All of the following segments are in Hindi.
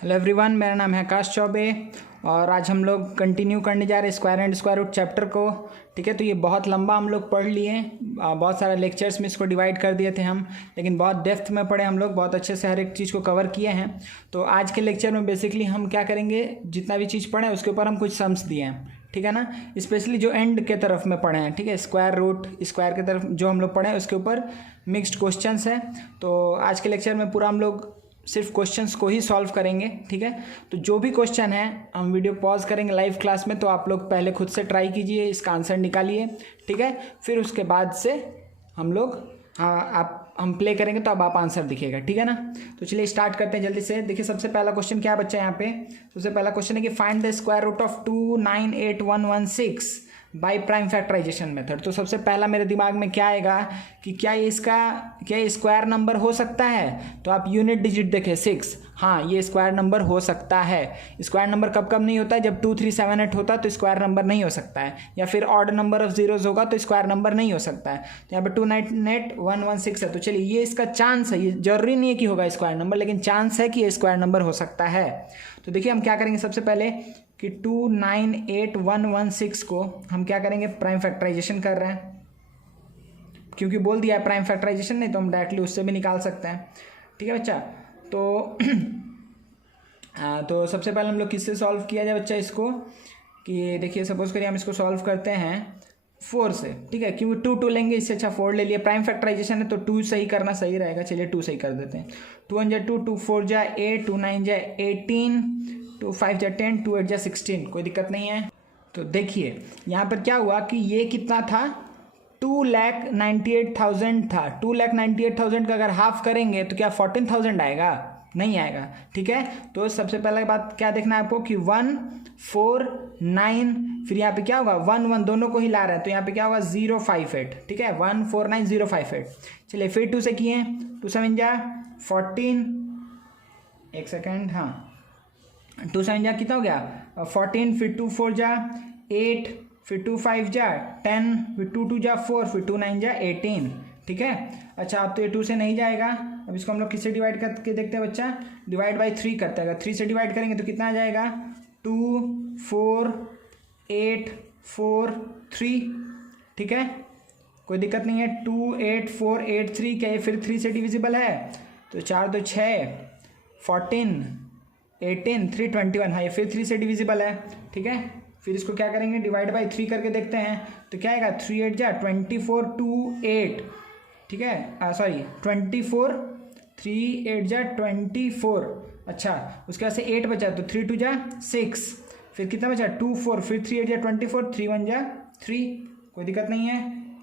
हेलो एवरीवन, मेरा नाम है आकाश चौबे और आज हम लोग कंटिन्यू करने जा रहे हैं square and square root chapter को। ठीक है, तो ये बहुत लंबा हम लोग पढ़ लिए हैं, बहुत सारे लेक्चर्स में इसको डिवाइड कर दिए थे हम, लेकिन बहुत डेप्थ में पढ़े हम लोग, बहुत अच्छे से हर एक चीज़ को कवर किए हैं। तो आज के लेक्चर में बेसिकली हम क्या करेंगे, जितना भी चीज़ पढ़े उसके ऊपर हम कुछ सम्स दिए हैं। ठीक है ना, स्पेशली जो एंड के तरफ में पढ़े हैं, ठीक है, स्क्वायर रूट स्क्वायर के तरफ जो हम लोग पढ़े हैं उसके ऊपर मिक्स्ड क्वेश्चंस हैं। तो आज के लेक्चर में पूरा हम लोग सिर्फ क्वेश्चंस को ही सॉल्व करेंगे। ठीक है, तो जो भी क्वेश्चन है हम वीडियो पॉज करेंगे लाइव क्लास में, तो आप लोग पहले खुद से ट्राई कीजिए, इसका आंसर निकालिए। ठीक है, फिर उसके बाद से हम लोग हम प्ले करेंगे तो अब आप आंसर दिखेगा। ठीक है ना, तो चलिए स्टार्ट करते हैं जल्दी से। देखिए सबसे पहला क्वेश्चन क्या बच्चा है यहाँ पे। सबसे पहला क्वेश्चन है कि find the square root of 298116 by prime factorization method. तो सबसे पहला मेरे दिमाग में क्या आएगा कि क्या ये स्क्वायर नंबर हो सकता है। तो आप यूनिट डिजिट देखें 6, हाँ ये स्क्वायर नंबर हो सकता है। स्क्वायर नंबर कब कब नहीं होता है, जब 2 3 7 8 होता है तो स्क्वायर नंबर नहीं हो सकता है, या फिर ऑड नंबर ऑफ जीरोज होगा तो स्क्वायर नंबर नहीं हो सकता है। तो यहाँ पे 298116 है, तो चलिए ये इसका चांस है, ये जरूरी नहीं है कि होगा स्क्वायर नंबर, लेकिन चांस है कि ये स्क्वायर नंबर हो सकता है। तो देखिए हम क्या करेंगे, सबसे पहले कि 298116 को हम क्या करेंगे, प्राइम फैक्टराइजेशन कर रहे हैं, क्योंकि बोल दिया है प्राइम फैक्टराइजेशन, नहीं तो हम डायरेक्टली उससे भी निकाल सकते हैं। ठीक है बच्चा, तो सबसे पहले हम लोग किससे सॉल्व किया जाए बच्चा इसको, कि देखिए सपोज करिए हम इसको सॉल्व करते हैं 4 से। ठीक है, क्योंकि 2 लेंगे, इससे अच्छा 4 ले लिए, प्राइम फैक्टराइजेशन है तो 2 सही करना सही रहेगा। चलिए 2 सही कर देते हैं। 2 1 जा 2, 2 4 जा 8, 2 9 जा 18, 2 5 जा 10, 2 8 जा 16, कोई दिक्कत नहीं है। तो देखिए यहाँ पर क्या हुआ कि ये कितना था, 2,98,000 था। 2,98,000 का अगर हाफ करेंगे तो क्या 14,000 आएगा, नहीं आएगा। ठीक है, तो सबसे पहला बात क्या देखना है आपको कि 149, फिर यहाँ पे क्या होगा 1 1 दोनों को ही ला रहे हैं, तो यहाँ पे क्या होगा 058। ठीक है, 149058। चलिए फिर 2 से किए, 2 7 जा 14, एक सेकेंड, हाँ 2 7 जा कितना हो गया 14, फिर 2 4 जा 8, फिर 2 5 जा 10, फिर 2 2 जा 4, फिर 2 9 जा 18। ठीक है, अच्छा अब तो ये 2 से नहीं जाएगा, अब इसको हम लोग किससे डिवाइड करके देखते हैं बच्चा, डिवाइड बाई 3 करते हैं। अगर 3 से डिवाइड करेंगे तो कितना आ जाएगा 2 4 8 4 3। ठीक है, कोई दिक्कत नहीं है। 2 8 4 8 3, क्या ये फिर 3 से डिविजिबल है, तो 4 2 6 14 18 3 21, हाँ ये फिर 3 से डिविजिबल है। ठीक है, फिर इसको क्या करेंगे, डिवाइड बाई 3 करके देखते हैं, तो क्या आएगा 3 8 जा 24 2 8। ठीक है, सॉरी 24, 3 8 जा 24। अच्छा उसके बाद से 8 बचा, तो 3 2 जा 6, फिर कितना बचा 2 4, फिर 3 8 जा 24, 3 1 जा 3, कोई दिक्कत नहीं है।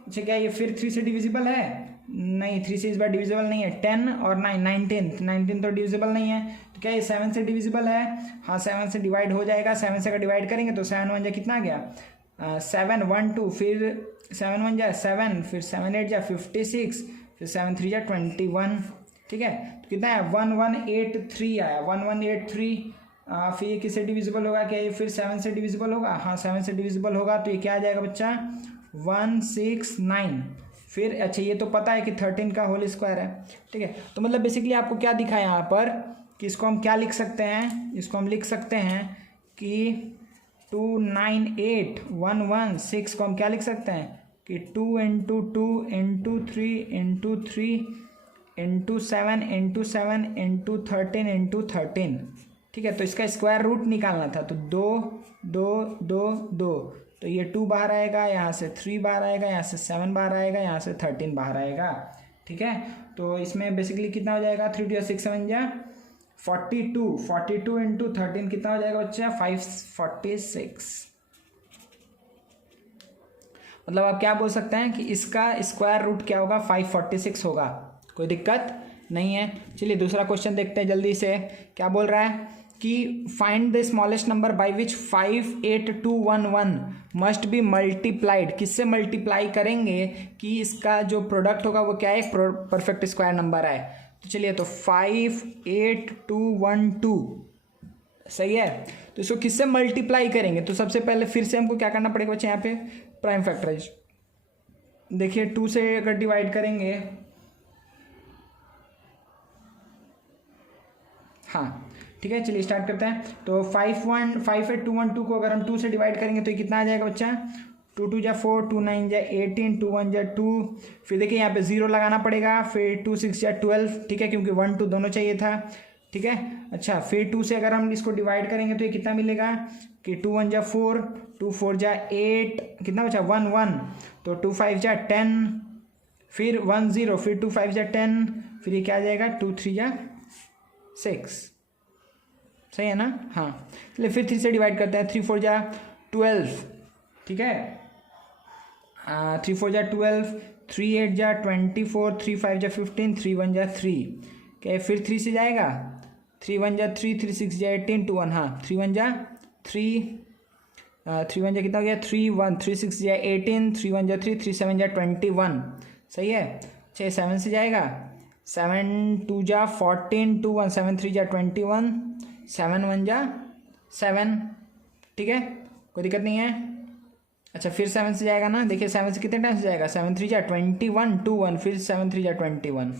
अच्छा क्या ये फिर 3 से डिविजिबल है, नहीं 3 से इस बार डिविजिबल नहीं है। 10 और 9 19 तो डिविजिबल नहीं है, तो क्या ये 7 से डिविजिबल है, हाँ 7 से डिवाइड हो जाएगा। 7 से अगर डिवाइड करेंगे तो 7 1 जा कितना आ गया 7 1 2, फिर 7 1 जा 7, फिर 7 8 जा 56, फिर 7 3 जा 21। ठीक है, तो कितना है 1183 आया, 1183। फिर ये किससे डिविजिबल होगा, क्या ये फिर 7 से डिविजिबल होगा, हाँ 7 से डिविजिबल होगा, तो ये क्या आ जाएगा बच्चा 169। फिर अच्छा ये तो पता है कि 13 का होल स्क्वायर है। ठीक है, तो मतलब बेसिकली आपको क्या दिखा है यहाँ पर कि इसको हम क्या लिख सकते हैं, इसको हम लिख सकते हैं कि 298,116 को हम क्या लिख सकते हैं कि 2 × 2 × 3 × 3 × 7 × 7 × 13 × 13। ठीक है, तो इसका स्क्वायर रूट निकालना था, तो 2 2 2 2, तो ये 2 बाहर आएगा, यहाँ से 3 बाहर आएगा, यहाँ से 7 बाहर आएगा, यहाँ से 13 बाहर आएगा। ठीक है, तो इसमें बेसिकली कितना हो जाएगा 3 2 6 7 जा 42, 42 × 13 कितना हो जाएगा बच्चा 546। मतलब आप क्या बोल सकते हैं कि इसका स्क्वायर रूट क्या होगा 546 होगा, कोई दिक्कत नहीं है। चलिए दूसरा क्वेश्चन देखते हैं जल्दी से, क्या बोल रहा है कि find the smallest number by which 58211 must be multiplied. किससे मल्टीप्लाई करेंगे कि इसका जो प्रोडक्ट होगा वो क्या है, एक परफेक्ट स्क्वायर नंबर है। तो चलिए तो 58212 सही है, तो इसको किससे मल्टीप्लाई करेंगे, तो सबसे पहले फिर से हमको क्या करना पड़ेगा बच्चे, यहाँ पे प्राइम फैक्टराइज। देखिए 2 से अगर डिवाइड करेंगे, हाँ ठीक है, चलिए स्टार्ट करते हैं। तो 58212 को अगर हम 2 से डिवाइड करेंगे तो ये कितना आ जाएगा बच्चा, 2 2 जा 4, 2 9 जा 18, 2 1 जा 2, फिर देखिए यहाँ पे 0 लगाना पड़ेगा, फिर 2 6 जा 12, ठीक है, क्योंकि 1 2 दोनों चाहिए था, ठीक है। अच्छा, फिर 2 से अगर हम इसको डिवाइड करेंगे तो ये कितना मिलेगा कि 2 1 जा 4, 2 4 जा 8, कितना बचा 1 1, तो 2 5 जा 10, फिर 1 0, फिर 2 5 जा 10, फिर ये क्या आ जाएगा 2 3 जा 6, सही है ना। हाँ, चलिए फिर 3 से डिवाइड करते हैं, 3 4 जा 12, ठीक है, 3 4 जा 12, 3 8 जा 24, 3 5 जा 15, 3 1 जा 3, क्या फिर 3 से जाएगा, 3 1 जा 3, 3 6 जा 18, 2 1, हाँ 3 1 जा 3, 3 1 जा कितना हो गया 3 1, 3 6 जा 18, 3 1 जा 3, 3 7 जा 21, सही है। 6 7 से जाएगा, 7 2 जा 14, 2 1 7 3 जा 21, 7 1 जा 7, ठीक है, कोई दिक्कत नहीं है। अच्छा, फिर 7 से जाएगा ना, देखिए 7 से कितने टाइम्स जाएगा, 7 3 जा 21, 2 1, फिर 7 3 जा 21,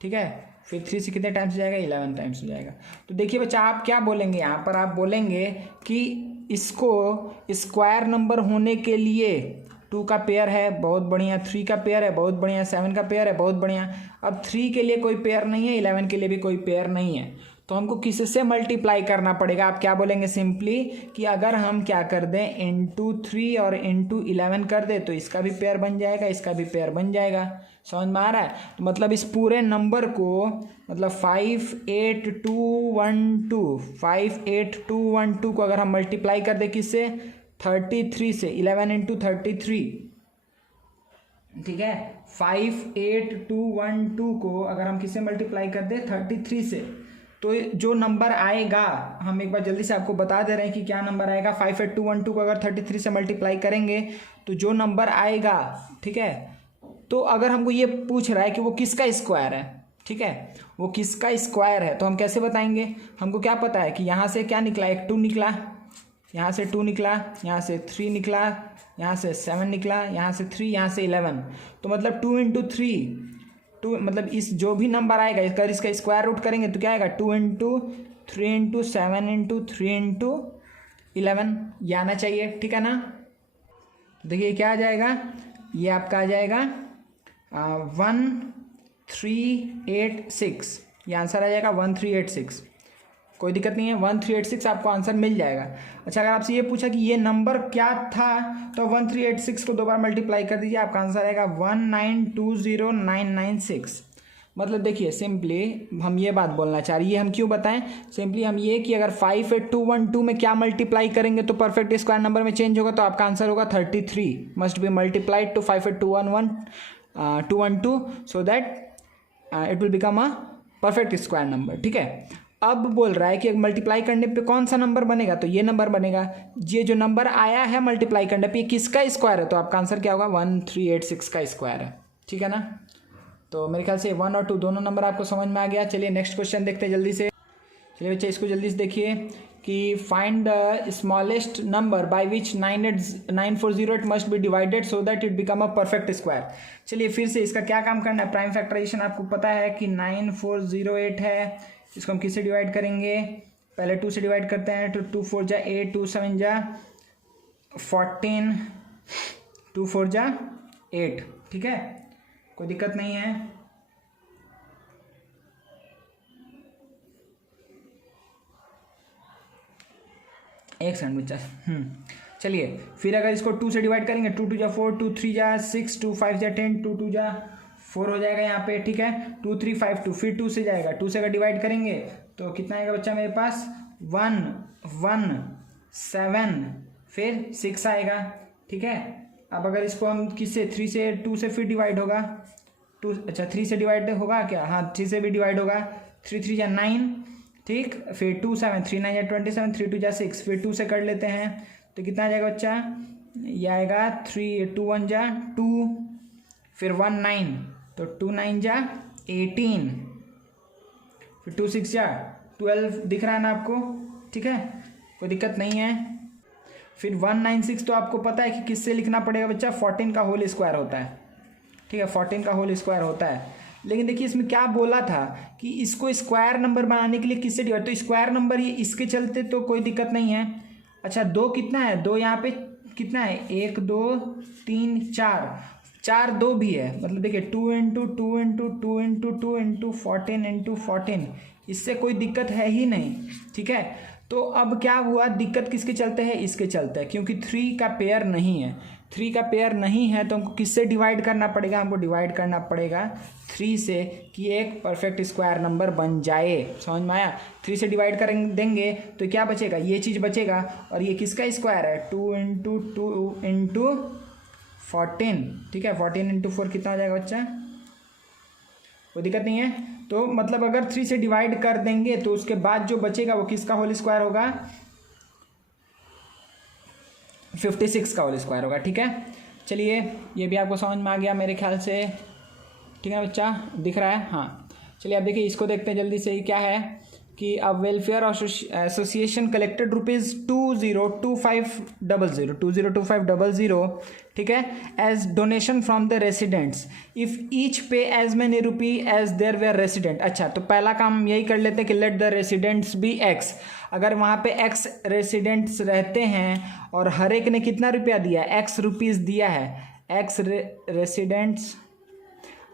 ठीक है, फिर 3 से कितने टाइम्स जाएगा, 11 टाइम्स हो जाएगा। तो देखिए बच्चा, आप क्या बोलेंगे यहाँ पर, आप बोलेंगे कि इसको स्क्वायर नंबर होने के लिए 2 का पेयर है, बहुत बढ़िया, 3 का पेयर है, बहुत बढ़िया, 7 का पेयर है, बहुत बढ़िया। अब 3 के लिए कोई पेयर नहीं है, 11 के लिए भी कोई पेयर नहीं है, तो हमको किससे मल्टीप्लाई करना पड़ेगा। आप क्या बोलेंगे, सिंपली कि अगर हम क्या कर दें, इंटू 3 और इंटू 11 कर दे तो इसका भी पेयर बन जाएगा, इसका भी पेयर बन जाएगा। समझ में आ रहा है। तो मतलब इस पूरे नंबर को, मतलब 58212 को अगर हम मल्टीप्लाई कर दे किससे, 33 से, 11 इंटू 33, ठीक है, 58212 को अगर हम किससे मल्टीप्लाई कर दे, 33 से, तो जो नंबर आएगा, हम एक बार जल्दी से आपको बता दे रहे हैं कि क्या नंबर आएगा। 58212 को अगर 33 से मल्टीप्लाई करेंगे तो जो नंबर आएगा, ठीक है, तो अगर हमको ये पूछ रहा है कि वो किसका स्क्वायर है, ठीक है, वो किसका स्क्वायर है, तो हम कैसे बताएंगे। हमको क्या पता है कि यहाँ से क्या निकला, एक 2 निकला, यहाँ से 2 निकला, यहाँ से 3 निकला, यहाँ से 7 निकला, यहाँ से 3, यहाँ से 11, तो मतलब 2 इंटू 3, 2 मतलब इस जो भी नंबर आएगा अगर इसका स्क्वायर रूट करेंगे तो क्या आएगा, 2 इंटू 3 इंटू 7 इंटू 3 इंटू 11, ये आना चाहिए, ठीक है ना। देखिए क्या आ जाएगा, ये आपका आ जाएगा 1386, ये आंसर आ जाएगा 1386, कोई दिक्कत नहीं है, 1386 आपको आंसर मिल जाएगा। अच्छा, अगर आपसे ये पूछा कि ये नंबर क्या था, तो 1386 को 2 बार मल्टीप्लाई कर दीजिए, आपका आंसर आएगा 1920996। मतलब देखिए, सिंपली हम ये बात बोलना चाह रहे हैं, ये हम क्यों बताएं, सिंपली हम ये कि अगर 58212 में क्या मल्टीप्लाई करेंगे तो परफेक्ट स्क्वायर नंबर में चेंज होगा, तो आपका आंसर होगा 33 must be multiplied to 58212 so that it will become a perfect square number, ठीक है। अब बोल रहा है कि मल्टीप्लाई करने पे कौन सा नंबर बनेगा, तो ये नंबर बनेगा। ये जो नंबर आया है मल्टीप्लाई करने पे, ये किसका स्क्वायर है, तो आपका आंसर क्या होगा, 1386 का स्क्वायर है, ठीक है ना। तो मेरे ख्याल से 1 और 2 दोनों नंबर आपको समझ में आ गया। चलिए नेक्स्ट क्वेश्चन देखते हैं जल्दी से। चलिए बच्चे, इसको जल्दी से देखिए कि find the smallest number by which 9408 must be divided so that it become a perfect square. चलिए फिर से इसका क्या काम करना है, प्राइम फैक्टराइजेशन आपको पता है कि 9408 है, इसको हम किससे डिवाइड करेंगे, पहले 2 से डिवाइड करते हैं, तो 2 4 जा 8, 2 7 जा 14, 2 4 जा 8, ठीक है, कोई दिक्कत नहीं है। एक सेकंड बच्चा, चलिए फिर अगर इसको 2 से डिवाइड करेंगे, 2 2 जा 4, 2 3 जा 6, 2 5 जा 10, 2 2 जा 4 हो जाएगा यहाँ पे, ठीक है, 2 3 5 2, फिर 2 से जाएगा, 2 से अगर डिवाइड करेंगे तो कितना आएगा बच्चा मेरे पास, 1 1 7, फिर 6 आएगा, ठीक है। अब अगर इसको हम किससे, 3 से, 2 से फिर डिवाइड होगा, 2, अच्छा 3 से डिवाइड होगा क्या, हाँ 3 से भी डिवाइड होगा, 3 3 जा 9, ठीक, फिर 2 7, 3 9 जा 27, 3 2 जा 6, फिर 2 से कर लेते हैं तो कितना आ जाएगा बच्चा, ये आएगा 3 2 1 जा 2, फिर 1 9, तो 2 9 जा 18, फिर 2 6 जा 12, दिख रहा है ना आपको, ठीक है, कोई दिक्कत नहीं है। फिर 196 तो आपको पता है कि किससे लिखना पड़ेगा बच्चा, 14 का होल स्क्वायर होता है, ठीक है, 14 का होल स्क्वायर होता है। लेकिन देखिए इसमें क्या बोला था कि इसको स्क्वायर नंबर बनाने के लिए किससे डिवाइड, तो स्क्वायर नंबर ये इसके चलते तो कोई दिक्कत नहीं है। अच्छा 2 कितना है, 2 यहाँ पे कितना है, 1 2 3 4, 4 2 भी है, मतलब देखिए 2 into 2 into 2 into 2 into 14 into 14, इससे कोई दिक्कत है ही नहीं, ठीक है। तो अब क्या हुआ, दिक्कत किसके चलते है, इसके चलते है, क्योंकि 3 का पेयर नहीं है, 3 का पेयर नहीं है तो हमको किससे डिवाइड करना पड़ेगा, हमको डिवाइड करना पड़ेगा 3 से कि एक परफेक्ट स्क्वायर नंबर बन जाए। समझ में आया, 3 से डिवाइड करेंगे देंगे तो क्या बचेगा, ये चीज़ बचेगा, और ये किसका स्क्वायर है, 2 इंटू 2 इंटू 14, ठीक है। 14 इंटू 4 कितना हो जाएगा बच्चा, कोई दिक्कत नहीं है। तो मतलब अगर 3 से डिवाइड कर देंगे तो उसके बाद जो बचेगा वो किसका होल स्क्वायर होगा, 56 का होल स्क्वायर होगा, ठीक है। चलिए ये भी आपको समझ में आ गया मेरे ख्याल से, ठीक है बच्चा, दिख रहा है, हाँ। चलिए अब देखिए इसको देखते हैं जल्दी से, क्या है कि अब वेलफेयर एसोसिएशन कलेक्टेड ₹202500, ठीक है, as donation from the residents if each pay as many rupee as there were resident. अच्छा तो पहला काम यही कर लेते हैं कि let the residents be x, अगर वहाँ पे एक्स रेसिडेंट्स रहते हैं और हर एक ने कितना रुपया दिया, एक्स रुपीज़ दिया है, एक्स रेसिडेंट्स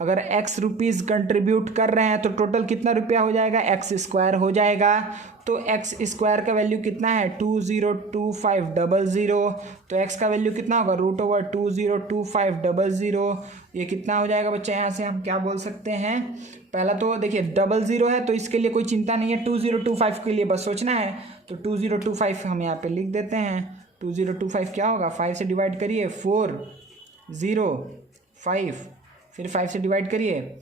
अगर एक्स रुपीज़ कंट्रीब्यूट कर रहे हैं तो टोटल कितना रुपया हो जाएगा, एक्स स्क्वायर हो जाएगा। तो एक्स स्क्वायर का वैल्यू कितना है, 202500, तो एक्स का वैल्यू कितना होगा, √202500, ये कितना हो जाएगा बच्चा, यहाँ से हम क्या बोल सकते हैं, पहला तो देखिए 00 है तो इसके लिए कोई चिंता नहीं है, 2025 के लिए बस सोचना है, तो 2025 हम यहाँ पे लिख देते हैं। 2025 क्या होगा, 5 से डिवाइड करिए, 405, फिर 5 से डिवाइड करिए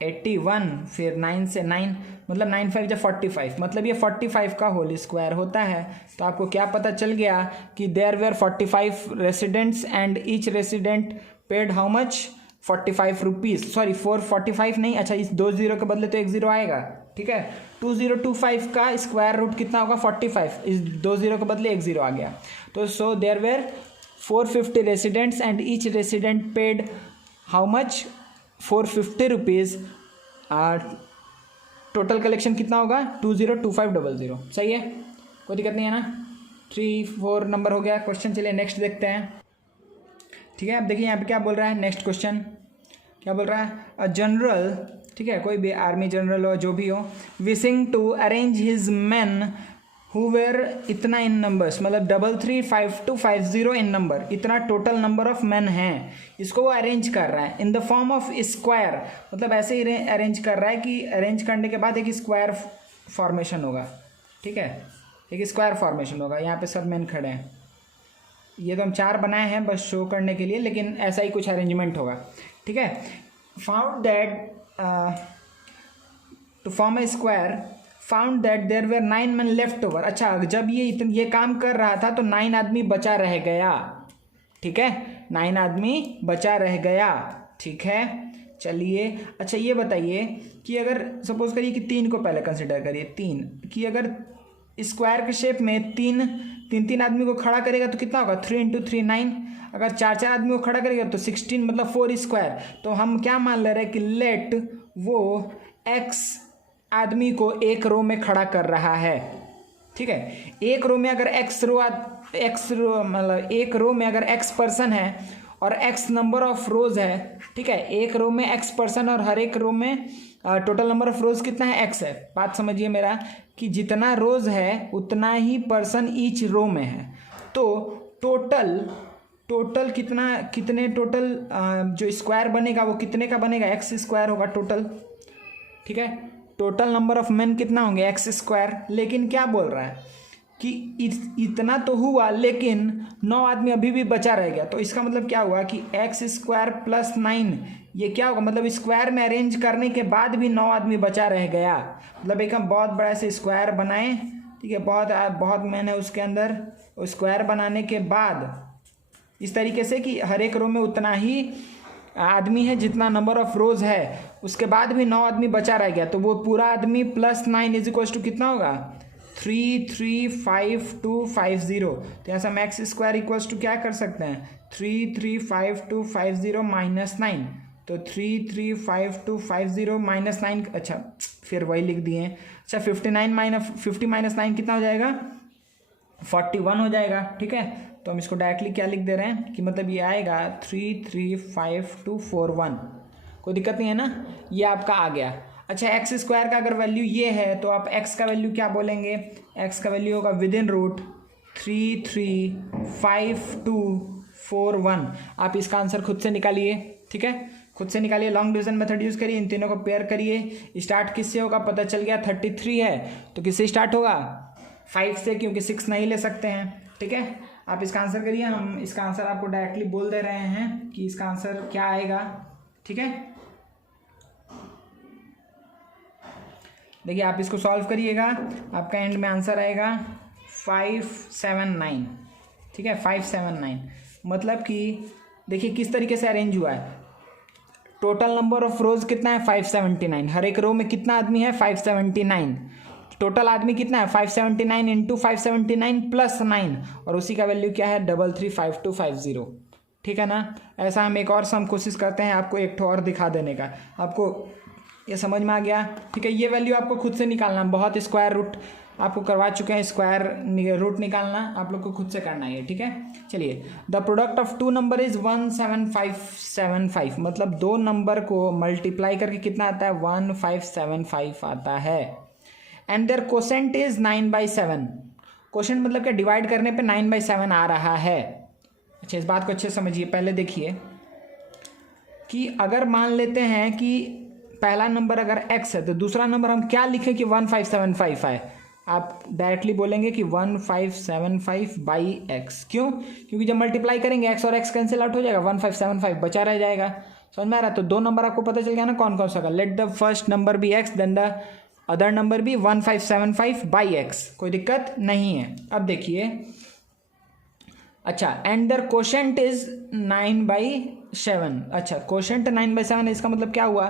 81, फिर 9 से 9, मतलब 9 5 जब 45, मतलब ये 45 का होल स्क्वायर होता है। तो आपको क्या पता चल गया कि there were 45 residents and each resident paid how much, 45 rupees, sorry 445 नहीं, अच्छा इस 2 0 के बदले तो 1 0 आएगा, ठीक है। 2025 का स्क्वायर रूट कितना होगा, 45, इस 2 0 के बदले 1 0 आ गया। तो so there were 450 residents and each resident paid how much, 450 rupees. Total collection कितना होगा, 202500, सही है, कोई दिक्कत नहीं है ना। 3 4 नंबर हो गया क्वेश्चन। चलिए नेक्स्ट देखते हैं, ठीक है। अब देखिए यहाँ पे क्या बोल रहा है, नेक्स्ट क्वेश्चन क्या बोल रहा है, अ जनरल, ठीक है, कोई भी आर्मी जनरल हो जो भी हो, wishing to arrange his men who were इतना इन नंबर्स, मतलब 335250 इन नंबर, इतना टोटल नंबर ऑफ मैन हैं, इसको वो अरेंज कर रहा है in the form of square, मतलब ऐसे ही अरेंज कर रहा है कि अरेंज करने के बाद एक स्क्वायर फॉर्मेशन होगा, ठीक है, एक स्क्वायर फॉर्मेशन होगा। यहाँ पे सब मैन खड़े हैं, ये तो हम 4 बनाए हैं बस शो करने के लिए, लेकिन ऐसा ही कुछ अरेंजमेंट होगा, ठीक है। Found that to form a square found that there were 9 men left over. अच्छा जब ये काम कर रहा था तो 9 आदमी बचा रह गया, ठीक है, 9 आदमी बचा रह गया, ठीक है। चलिए अच्छा ये बताइए कि अगर सपोज करिए कि 3 को पहले कंसिडर करिए, 3 कि अगर स्क्वायर के शेप में 3 आदमी को खड़ा करेगा तो कितना होगा, 3 × 3 9, अगर 4 आदमी को खड़ा करेगा तो 16, मतलब 4 स्क्वायर। तो हम क्या मान ले रहे हैं कि लेट वो एक्स आदमी को एक रो में खड़ा कर रहा है, ठीक है। एक रो में अगर एक्स रो मतलब एक रो में अगर एक्स पर्सन है और एक्स नंबर ऑफ रोज है, ठीक है, एक रो में एक्स पर्सन और हर एक रो में टोटल नंबर ऑफ रोज कितना है, एक्स है। बात समझिए मेरा कि जितना रोज है उतना ही पर्सन ईच रो में है, तो टोटल कितने टोटल जो स्क्वायर बनेगा वो कितने का बनेगा, एक्स स्क्वायर होगा टोटल, ठीक है। टोटल नंबर ऑफ मैन कितना होंगे, एक्स स्क्वायर। लेकिन क्या बोल रहा है कि इतना तो हुआ लेकिन 9 आदमी अभी भी बचा रह गया, तो इसका मतलब क्या हुआ कि एक्स स्क्वायर प्लस 9, ये क्या होगा, मतलब स्क्वायर में अरेंज करने के बाद भी 9 आदमी बचा रह गया, मतलब एक हम बहुत बड़ा से स्क्वायर बनाए, ठीक है, बहुत मैंने उसके अंदर स्क्वायर बनाने के बाद इस तरीके से कि हर एक रो में उतना ही आदमी है जितना नंबर ऑफ रोज है, उसके बाद भी 9 आदमी बचा रह गया, तो वो पूरा आदमी प्लस 9 इज इक्वल टू कितना होगा, 335250। तो यहाँ से हम एक्स स्क्वायर इक्वल्स टू क्या कर सकते हैं, 335250 माइनस 9, तो 335250 -9, अच्छा फिर वही लिख दिए। अच्छा 50 माइनस 9 कितना हो जाएगा? 41 हो जाएगा। ठीक है, तो हम इसको डायरेक्टली क्या लिख दे रहे हैं कि मतलब ये आएगा 335241। कोई दिक्कत नहीं है ना, ये आपका आ गया। अच्छा एक्स स्क्वायर का अगर वैल्यू ये है तो आप एक्स का वैल्यू क्या बोलेंगे? एक्स का वैल्यू होगा विदिन रूट 335241। आप इसका आंसर खुद से निकालिए। ठीक है, खुद से निकालिए, लॉन्ग डिवीजन मेथड यूज करिए, इन तीनों को पेयर करिए। स्टार्ट किससे होगा? पता चल गया 33 है तो किससे स्टार्ट होगा? 5 से, क्योंकि 6 नहीं ले सकते हैं। ठीक है, आप इसका आंसर करिए। हम इसका आंसर आपको डायरेक्टली बोल दे रहे हैं कि इसका आंसर क्या आएगा। ठीक है, देखिए आप इसको सॉल्व करिएगा, आपका एंड में आंसर आएगा 579। ठीक है, 579 मतलब कि देखिए किस तरीके से अरेंज हुआ है। टोटल नंबर ऑफ रोज कितना है? 579। हर एक रो में कितना आदमी है? 579। टोटल आदमी कितना है? 579 इंटू 579 प्लस 9, और उसी का वैल्यू क्या है? 335250। ठीक है ना। ऐसा हम एक और सम कोशिश करते हैं आपको एक ठो और दिखा देने का। आपको ये समझ में आ गया? ठीक है, ये वैल्यू आपको खुद से निकालना, बहुत स्क्वायर रूट आपको करवा चुके हैं, स्क्वायर रूट निकालना आप लोग को खुद से करना है। ठीक है, चलिए the product of two number is 17575, मतलब दो नंबर को मल्टीप्लाई करके कितना आता है? 1575 आता है। And their quotient is 9/7। Quotient मतलब क्या? डिवाइड करने पे 9/7 आ रहा है। अच्छा इस बात को अच्छे समझिए। पहले देखिए कि अगर मान लेते हैं कि पहला नंबर अगर x है तो दूसरा नंबर हम क्या लिखें कि 1575 है? आप डायरेक्टली बोलेंगे कि 1575/x। क्यों? क्योंकि जब मल्टीप्लाई करेंगे x और x कैंसिल आउट हो जाएगा, 1575 बचा रह जाएगा। समझ में आ रहा है? तो दो नंबर आपको पता चल गया ना कौन कौन सा होगा। Let the first number be x then the other number be 1575/x। कोई दिक्कत नहीं है। अब देखिए, अच्छा एंड देयर कोशेंट इज 9/7। अच्छा कोशेंट 9/7 इसका मतलब क्या हुआ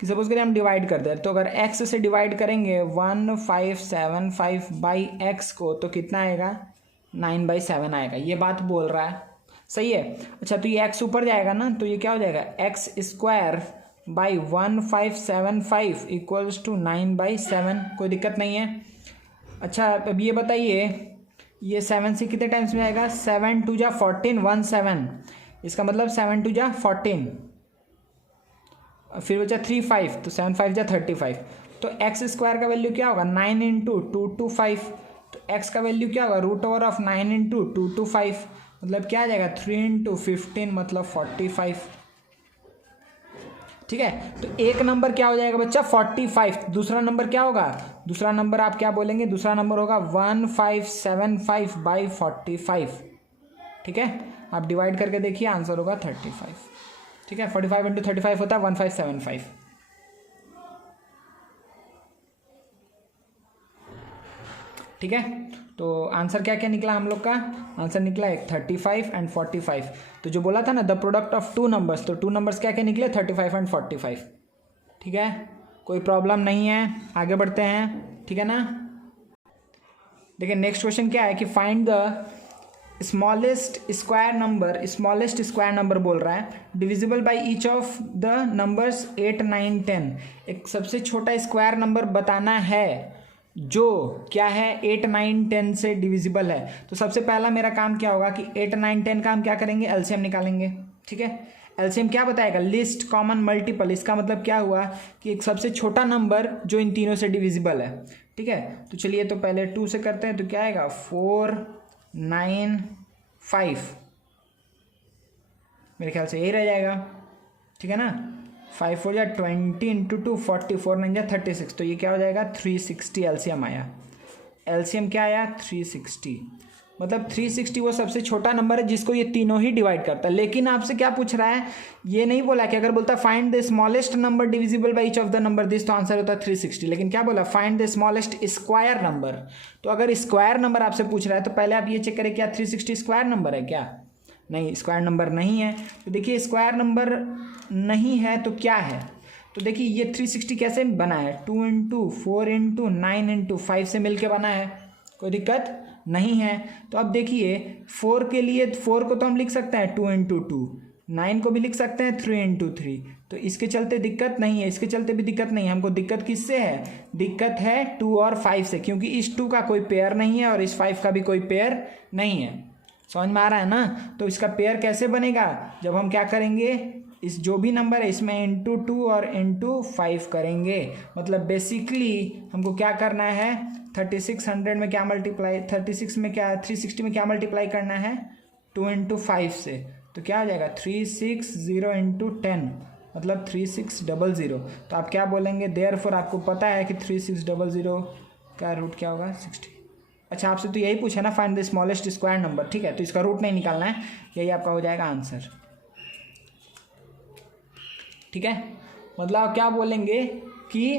कि सपोज करिए हम डिवाइड कर दें, तो अगर x से डिवाइड करेंगे 1575/x को तो कितना आएगा? 9/7 आएगा। ये बात बोल रहा है, सही है। अच्छा तो ये x ऊपर जाएगा ना, तो ये क्या हो जाएगा? x²/1575 equals to 9/7। कोई दिक्कत नहीं है। अच्छा अब ये बताइए, ये 7 से कितने टाइम्स में आएगा? 7 2 जा 14, 17। इसका मतलब 7 2 जा 14, फिर बचा 3 5, तो 7 5 जा 35। तो x² का वैल्यू क्या होगा? 9 इंटू 2 to 5। तो x का वैल्यू क्या होगा? √9 इंटू 2 to 5, मतलब क्या आ जाएगा? 3 इंटू 15 मतलब 45। ठीक है, तो एक नंबर क्या हो जाएगा बच्चा? 45। दूसरा नंबर क्या होगा? दूसरा नंबर आप क्या बोलेंगे? दूसरा नंबर होगा 1575/45। ठीक है, आप डिवाइड करके देखिए, आंसर होगा 35। ठीक है, 45 इंटू 35 होता है 1575। ठीक है, तो आंसर क्या क्या निकला हम लोग का? आंसर निकला एक 35 एंड 45। तो जो बोला था ना the product of two numbers, तो टू नंबर्स क्या क्या निकले? 35 एंड 45। ठीक है, कोई प्रॉब्लम नहीं है, आगे बढ़ते हैं। ठीक है ना। देखिए नेक्स्ट क्वेश्चन क्या है कि find the smallest square number बोल रहा है divisible by each of the numbers 8 9 10। एक सबसे छोटा स्क्वायर नंबर बताना है जो क्या है 8 9 10 से डिविजिबल है। तो सबसे पहला मेरा काम क्या होगा कि 8 9 10 का हम क्या करेंगे? एलसीएम निकालेंगे। ठीक है, एलसीएम क्या बताएगा? List common multiple. इसका मतलब क्या हुआ कि एक सबसे छोटा नंबर जो इन तीनों से डिविजिबल है। ठीक है, तो चलिए तो पहले 2 से करते हैं, तो क्या आएगा? 4 9 5, मेरे ख्याल से यही रह जाएगा। ठीक है ना, 5 4 जा 20 इंटू 2 40, 4 9 जा 36, तो ये क्या हो जाएगा? 360 एलसीएम आया। एलसीएम क्या आया? 360। मतलब 360 वो सबसे छोटा नंबर है जिसको ये तीनों ही डिवाइड करता है। लेकिन आपसे क्या पूछ रहा है? ये नहीं बोला कि अगर बोलता find the smallest number divisible by each of the number this, तो आंसर होता 360। लेकिन क्या बोला? Find the smallest square number. तो अगर स्क्वायर नंबर आपसे पूछ रहा है तो पहले आप ये चेक करें क्या 360 स्क्वायर नंबर है क्या? नहीं, स्क्वायर नंबर नहीं है। तो देखिए स्क्वायर नंबर नहीं है तो क्या है? तो देखिए ये 360 कैसे बना है? 2 इंटू 4 इंटू 9 इंटू 5 से मिलके बना है। कोई दिक्कत नहीं है। तो अब देखिए 4 के लिए 4 को तो हम लिख सकते हैं 2 इंटू 2, 9 को भी लिख सकते हैं 3 × 3, तो इसके चलते दिक्कत नहीं है, इसके चलते भी दिक्कत नहीं है। हमको दिक्कत किससे है? दिक्कत है 2 और 5 से, क्योंकि इस 2 का कोई पेयर नहीं है और इस 5 का भी कोई पेयर नहीं है। समझ में आ रहा है ना? तो इसका पेयर कैसे बनेगा? जब हम क्या करेंगे, इस जो भी नंबर है इसमें इंटू 2 और इंटू 5 करेंगे। मतलब बेसिकली हमको क्या करना है, 3600 में क्या मल्टीप्लाई, 36 में क्या, 360 में क्या मल्टीप्लाई करना है, 2 × 5 से। तो क्या हो जाएगा 360 × 10, मतलब 3600। तो आप क्या बोलेंगे, देयरफॉर आपको पता है कि 3600 का रूट क्या होगा, 60। अच्छा, आपसे तो यही पूछा ना, find the smallest square number. ठीक है, तो इसका रूट नहीं निकालना है, यही आपका हो जाएगा आंसर। ठीक है, मतलब आप क्या बोलेंगे कि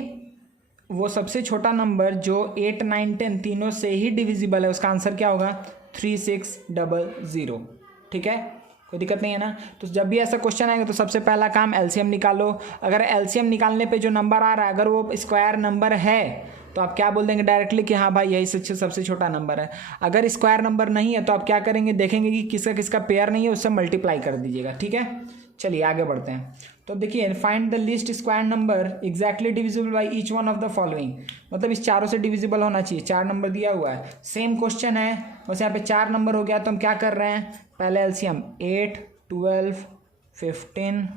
वो सबसे छोटा नंबर जो 8, 9, 10 तीनों से ही डिविजिबल है, उसका आंसर क्या होगा, 3600। ठीक है, कोई दिक्कत नहीं है ना? तो जब भी ऐसा क्वेश्चन आएगा तो सबसे पहला काम एलसीएम निकालो। अगर एलसीएम निकालने पे जो नंबर आ रहा है अगर वो स्क्वायर नंबर है तो आप क्या बोल देंगे डायरेक्टली कि हाँ भाई यही सबसे छोटा नंबर है। अगर स्क्वायर नंबर नहीं है तो आप क्या करेंगे, देखेंगे कि किसका किसका पेयर नहीं है, उससे मल्टीप्लाई कर दीजिएगा। ठीक है, चलिए आगे बढ़ते हैं। तो देखिए, find the least square number exactly divisible by each one of the following. मतलब इस चारों से डिविजिबल होना चाहिए। 4 नंबर दिया हुआ है, सेम क्वेश्चन है, बस यहाँ पे 4 नंबर हो गया। तो हम क्या कर रहे हैं, पहले एलसीएम 8, 12, 15,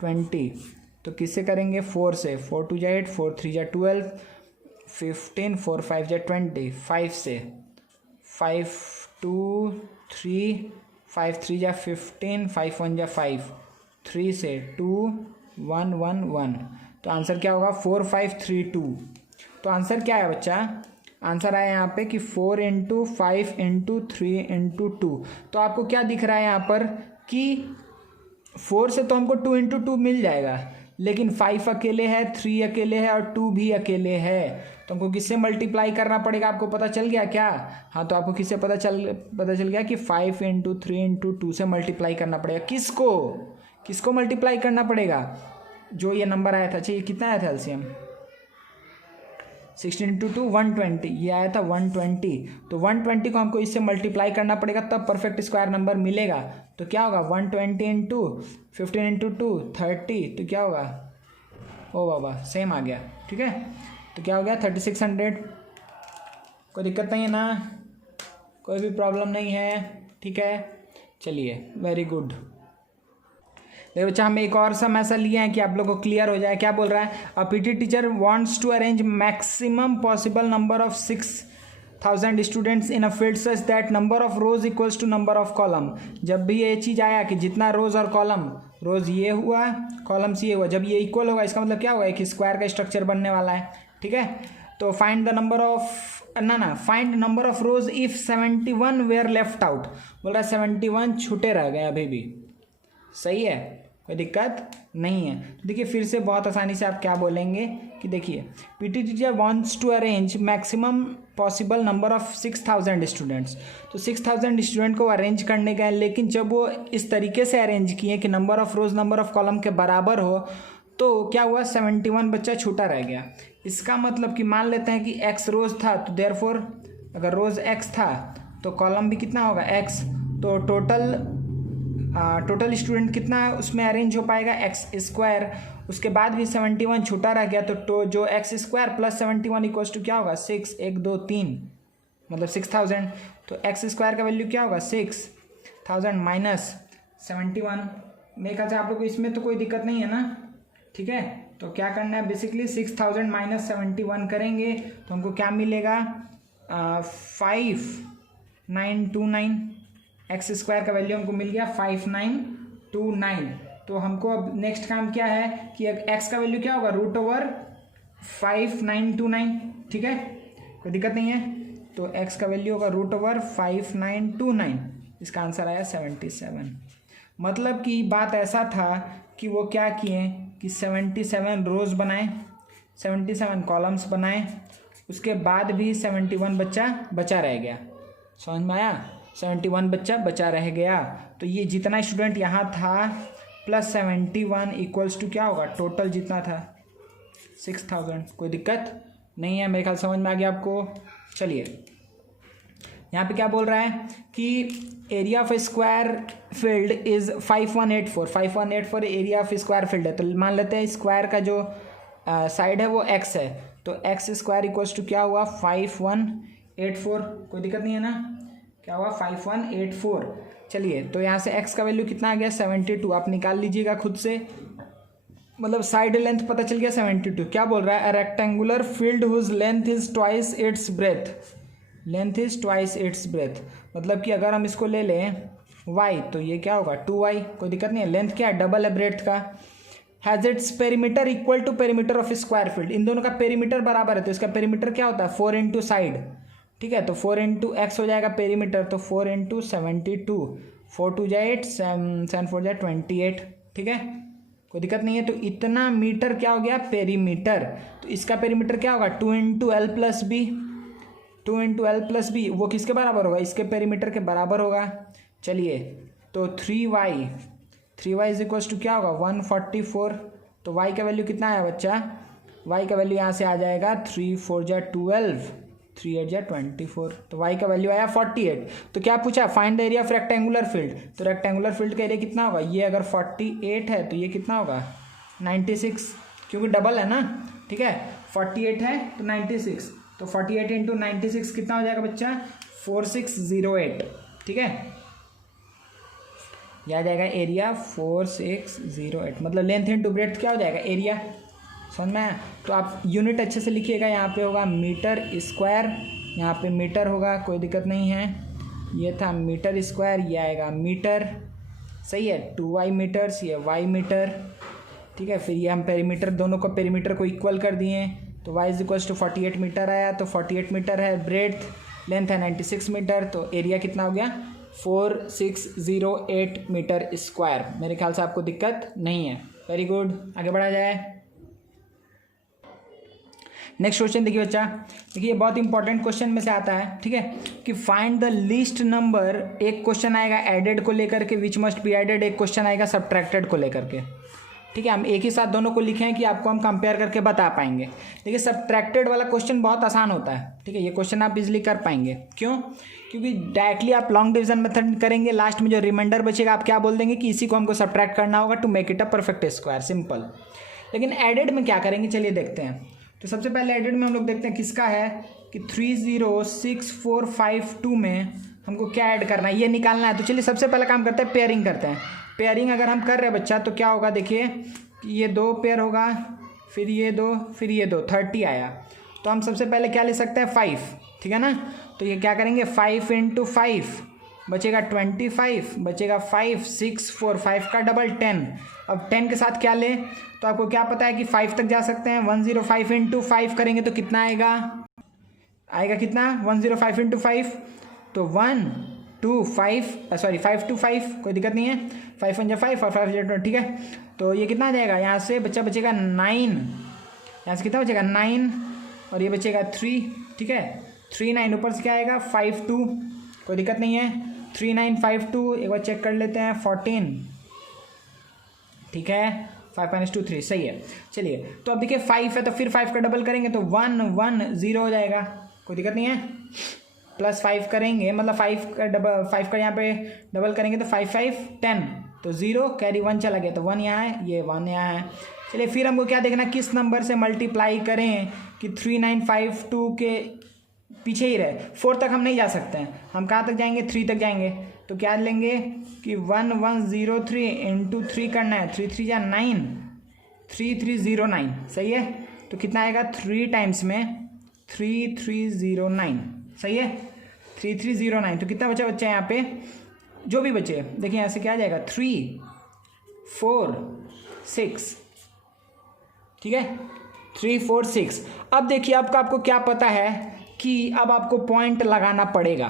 20। तो किससे करेंगे, 4 से। 4 2 8, 4 3 12, 15, 4 5 20, 5 से, 5 2 3, 5 3 15, 5 1 5, 3 से 2 1 1 1। तो आंसर क्या होगा, 4 5 3 2। तो आंसर क्या है बच्चा, आंसर आया यहाँ पे कि 4 × 5 × 3 × 2। तो आपको क्या दिख रहा है यहाँ पर कि 4 से तो हमको 2 × 2 मिल जाएगा, लेकिन 5 अकेले है, 3 अकेले है और 2 भी अकेले है। तो हमको किससे मल्टीप्लाई करना पड़ेगा, आपको पता चल गया क्या? हाँ, तो आपको किससे पता चल गया कि 5 × 3 × 2 से मल्टीप्लाई करना पड़ेगा। किसको मल्टीप्लाई करना पड़ेगा, जो ये नंबर आया था। अच्छा, ये कितना आया था एलसीएम, 16 × 2 120, ये आया था 120। तो 120 को हमको इससे मल्टीप्लाई करना पड़ेगा, तब परफेक्ट स्क्वायर नंबर मिलेगा। तो क्या होगा, 120 × 15 × 2 30। तो क्या होगा, ओ बाबा सेम आ गया। ठीक है, तो क्या हो गया 3600। कोई दिक्कत नहीं है ना, कोई भी प्रॉब्लम नहीं है। ठीक है, चलिए वेरी गुड। देखो बच्चा, हम एक और सम ऐसा लिए हैं कि आप लोग को क्लियर हो जाए। क्या बोल रहा है, a PT teacher wants to arrange maximum possible number of 6000 students in a field such that number of rows equals to number of column. जब भी ये चीज़ आया कि जितना रोज और कॉलम, रोज ये हुआ कॉलम्स ये हुआ, जब ये इक्वल होगा इसका मतलब क्या होगा, एक स्क्वायर का स्ट्रक्चर बनने वाला है। ठीक है, तो find the number of find number of rose if 71 where left out. बोल रहा है 71 छूटे रह गए अभी भी। सही है, कोई दिक्कत नहीं है। तो देखिए फिर से बहुत आसानी से आप क्या बोलेंगे कि देखिए, PT teacher wants to arrange maximum possible number of 6000 students. तो 6000 स्टूडेंट को अरेंज करने गए, लेकिन जब वो इस तरीके से अरेंज किए कि number of rose number of column के बराबर हो, तो क्या हुआ, 71 बच्चा छूटा रह गया। इसका मतलब कि मान लेते हैं कि x रोज था, तो देयरफॉर अगर रोज x था तो कॉलम भी कितना होगा, x। तो टोटल स्टूडेंट कितना उसमें अरेंज हो पाएगा, x²। उसके बाद भी 71 छूटा रह गया, तो जो x² + 71 इक्वल्स टू क्या होगा, 6 1 2 3, मतलब 6000। तो x² का वैल्यू क्या होगा, 6000 माइनस 71। मेरे ख्याल से आप लोग को इसमें तो कोई दिक्कत नहीं है ना। ठीक है, तो क्या करना है, बेसिकली 6000 माइनस 71 करेंगे तो हमको क्या मिलेगा, 5929। x² का वैल्यू हमको मिल गया 5929। तो हमको अब नेक्स्ट काम क्या है कि x का वैल्यू क्या होगा, √5929। ठीक है, कोई दिक्कत नहीं है। तो x का वैल्यू होगा √5929। इसका आंसर आया 77। मतलब कि बात ऐसा था कि वो क्या किए कि 77 रोज बनाए, 77 कॉलम्स बनाए, उसके बाद भी 71 बच्चा बचा रह गया। समझ में आया, 71 बच्चा बचा रह गया। तो ये जितना स्टूडेंट यहाँ था प्लस 71 इक्वल्स टू क्या होगा, टोटल जितना था 6000। कोई दिक्कत नहीं है, मेरे ख्याल समझ में आ गया आपको। चलिए यहाँ पे क्या बोल रहा है कि area of square field is 5184 area of square field है। तो मान लेते हैं स्क्वायर का जो साइड है वो x है, तो x स्क्वायर इक्वल्स टू क्या हुआ 5184, कोई दिक्कत नहीं है ना, क्या हुआ 5184। चलिए तो यहाँ से x का वैल्यू कितना आ गया 72, आप निकाल लीजिएगा खुद से, मतलब साइड लेंथ पता चल गया 72। क्या बोल रहा है, rectangular field whose length is twice its breadth, length is twice its breadth, मतलब कि अगर हम इसको ले लें y तो ये क्या होगा 2y, कोई दिक्कत नहीं है, लेंथ क्या है डबल है ब्रेथ का। Has its perimeter equal to perimeter of square field, इन दोनों का पेरीमीटर बराबर है, तो इसका पेरीमीटर क्या होता है 4 इंटू साइड, ठीक है, तो 4 इंटू एक्स हो जाएगा पेरीमीटर, तो 4 इंटू 72, 4 टू जाए 8, 7 4 जाए 28, ठीक है, कोई दिक्कत नहीं है। तो इतना मीटर क्या हो गया पेरीमीटर, तो इसका पेरीमीटर क्या होगा 2 into L plus B, 2 into L plus B, वो किसके बराबर होगा, इसके पेरीमीटर के बराबर होगा। चलिए तो 3y इज इक्वल्स टू क्या होगा 144, तो y का वैल्यू कितना आया बच्चा, y का वैल्यू यहाँ से आ जाएगा 3 4 जा 12, 3 8 जा 24, तो y का वैल्यू आया 48। तो क्या पूछा find the area of rectangular field, तो रेक्टेंगुलर फील्ड का एरिया कितना होगा, ये अगर 48 है तो ये कितना होगा 96, क्योंकि डबल है ना, ठीक है, 48 है तो 96, तो 48 इंटू 96 कितना हो जाएगा बच्चा 4608, ठीक है, यह आ जाएगा एरिया 4608, मतलब लेंथ इंटू ब्रेड्थ क्या हो जाएगा एरिया, समझ में आया। तो आप यूनिट अच्छे से लिखिएगा, यहाँ पे होगा मीटर स्क्वायर, यहाँ पे मीटर होगा, कोई दिक्कत नहीं है, ये था मीटर स्क्वायर, ये आएगा मीटर, सही है, 2y मीटर्स, ये y मीटर, ठीक है, फिर ये हम पेरीमीटर दोनों को पेरीमीटर को इक्वल कर दिए, तो y is equals to 48 metre आया, तो 48 मीटर है ब्रेड्थ, लेंथ है 96 मीटर, तो एरिया कितना हो गया 4608 मीटर स्क्वायर। मेरे ख्याल से आपको दिक्कत नहीं है, वेरी गुड, आगे बढ़ा जाए। नेक्स्ट क्वेश्चन देखिए बच्चा, देखिए बहुत इंपॉर्टेंट क्वेश्चन में से आता है, ठीक है, कि फाइंड द लीस्ट नंबर, एक क्वेश्चन आएगा एडेड को लेकर के विच मस्ट बी एडेड, एक क्वेश्चन आएगा सब्ट्रैक्टेड को लेकर के, ठीक है, हम एक ही साथ दोनों को लिखे हैं कि आपको हम कंपेयर करके बता पाएंगे। देखिए सब्ट्रैक्टेड वाला क्वेश्चन बहुत आसान होता है, ठीक है, ये क्वेश्चन आप इजीली कर पाएंगे, क्यों, क्योंकि डायरेक्टली आप लॉन्ग डिवीजन मेथड करेंगे, लास्ट में जो रिमाइंडर बचेगा आप क्या बोल देंगे कि इसी को हमको सब्ट्रैक्ट करना होगा to make it a perfect square, simple. लेकिन एडेड में क्या करेंगे, चलिए देखते हैं। तो सबसे पहले एडेड में हम लोग देखते हैं किसका है कि 306452 में हमको क्या ऐड करना है, ये निकालना है। तो चलिए सबसे पहला काम करते हैं, पेयरिंग करते हैं। पेयरिंग अगर हम कर रहे हैं बच्चा तो क्या होगा, देखिए ये 2 पेयर होगा, फिर ये 2, फिर ये 2, 30 आया। तो हम सबसे पहले क्या ले सकते हैं 5, ठीक है ना, तो ये क्या करेंगे 5 इंटू 5 बचेगा 25, बचेगा 5 6 4, 5 का डबल 10। अब 10 के साथ क्या लें, तो आपको क्या पता है कि 5 तक जा सकते हैं, 105 इंटू 5 करेंगे तो कितना आएगा, आएगा कितना 105 इंटू 5, तो 1 2 5 सॉरी 5 2 5, कोई दिक्कत नहीं है, 5 1 5 और 5 0, ठीक है। तो ये कितना आ जाएगा, यहाँ से बच्चा बचेगा 9, यहाँ से कितना बचेगा 9 और ये बचेगा 3, ठीक है, 3 9, ऊपर से क्या आएगा 5 2, कोई दिक्कत नहीं है, 3 9 5 2, एक बार चेक कर लेते हैं 14, ठीक है, 5 - 2 3, सही है। चलिए तो अब देखिए 5 है तो फिर 5 का डबल करेंगे तो 1 1 0 हो जाएगा, कोई दिक्कत नहीं है, प्लस 5 करेंगे मतलब 5 का डबल, 5 का यहाँ पे डबल करेंगे तो 5 5 10, तो 0 कैरी 1 चला गया, तो 1 यहाँ है, ये 1 यहाँ है। चलिए फिर हमको क्या देखना, किस नंबर से मल्टीप्लाई करें कि 3952 के पीछे ही रहे, 4 तक हम नहीं जा सकते हैं, हम कहाँ तक जाएंगे 3 तक जाएंगे। तो क्या लेंगे कि 1103 इंटू 3 करना है, 3 3 जा 9, 3309, सही है। तो कितना आएगा 3 टाइम्स में 3309, सही है, 3309। तो कितना बचा बच्चा यहाँ पे, जो भी बचे देखिए यहाँ से क्या आ जाएगा 3 4 6, ठीक है, 3 4 6। अब देखिए आपको क्या पता है कि अब आपको पॉइंट लगाना पड़ेगा,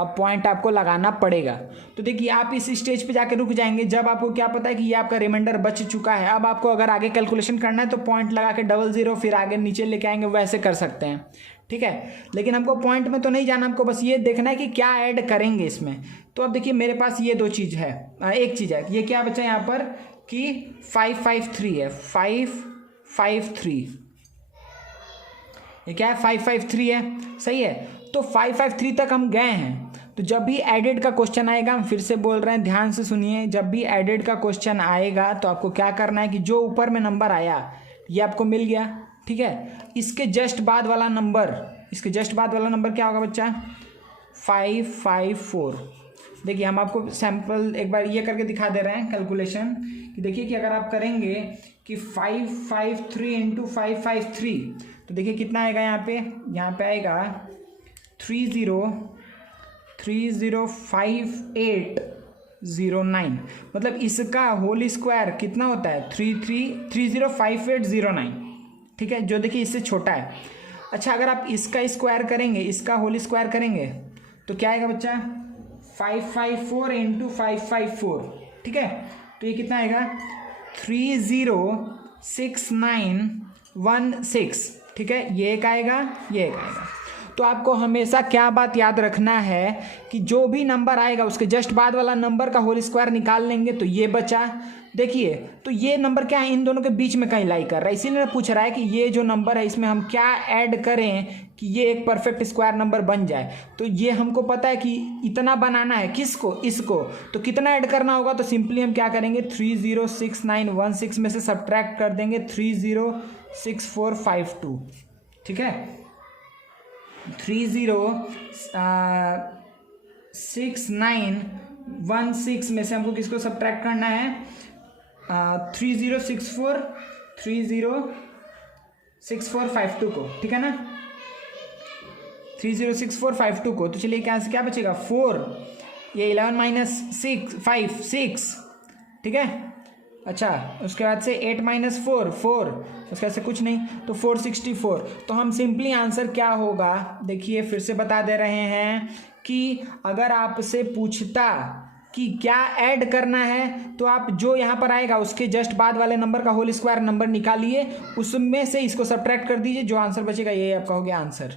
अब पॉइंट आपको लगाना पड़ेगा। तो देखिए आप इस स्टेज पे जाके रुक जाएंगे जब आपको क्या पता है कि ये आपका रिमाइंडर बच चुका है। अब आपको अगर आगे कैलकुलेशन करना है तो पॉइंट लगा के 00 फिर आगे नीचे लेके आएंगे, वैसे कर सकते हैं, ठीक है। लेकिन हमको पॉइंट में तो नहीं जाना, हमको बस ये देखना है कि क्या ऐड करेंगे इसमें। तो अब देखिए मेरे पास ये 2 चीज़ है, एक चीज़ है, ये क्या बचा यहाँ पर कि 553 है, 553, ये क्या है 553 है, सही है। तो 553 तक हम गए हैं। तो जब भी एडेड का क्वेश्चन आएगा, हम फिर से बोल रहे हैं, ध्यान से सुनिए, जब भी एडेड का क्वेश्चन आएगा तो आपको क्या करना है कि जो ऊपर में नंबर आया ये आपको मिल गया, ठीक है। इसके जस्ट बाद वाला नंबर, इसके जस्ट बाद वाला नंबर क्या होगा बच्चा? 554। देखिए हम आपको सैम्पल एक बार ये करके दिखा दे रहे हैं कैलकुलेशन कि देखिए कि अगर आप करेंगे कि 553 इंटू 553 तो देखिए कितना आएगा यहाँ पे आएगा 305809। मतलब इसका होल स्क्वायर कितना होता है? 305809, ठीक है, जो देखिए इससे छोटा है। अच्छा अगर आप इसका स्क्वायर करेंगे, इसका होल स्क्वायर करेंगे तो क्या आएगा बच्चा? 554 इंटू 554, ठीक है। तो ये कितना आएगा? 306916, ठीक है। ये एक आएगा, ये एक आएगा। तो आपको हमेशा क्या बात याद रखना है कि जो भी नंबर आएगा उसके जस्ट बाद वाला नंबर का होल स्क्वायर निकाल लेंगे तो ये बचा। देखिए तो ये नंबर क्या है? इन दोनों के बीच में कहीं लाई कर रहा है, इसीलिए पूछ रहा है कि ये जो नंबर है इसमें हम क्या ऐड करें कि ये एक परफेक्ट स्क्वायर नंबर बन जाए। तो ये हमको पता है कि इतना बनाना है, किसको? इसको। तो कितना ऐड करना होगा? तो सिंपली हम क्या करेंगे, 306916 में से सब्ट्रैक्ट कर देंगे 306452, ठीक है। 306916 में से हमको किसको सब्ट्रैक्ट करना है? 306452 को, ठीक है ना, 306452 को। तो चलिए क्या से क्या बचेगा? 4, ये 11 माइनस 6, ठीक है। अच्छा उसके बाद से 8 माइनस 4, उसके बाद से कुछ नहीं, तो 464। तो हम सिंपली आंसर क्या होगा, देखिए फिर से बता दे रहे हैं कि अगर आपसे पूछता कि क्या ऐड करना है तो आप जो यहाँ पर आएगा उसके जस्ट बाद वाले नंबर का होल स्क्वायर नंबर निकालिए, उसमें से इसको सब्ट्रैक्ट कर दीजिए, जो आंसर बचेगा ये आपका हो गया आंसर।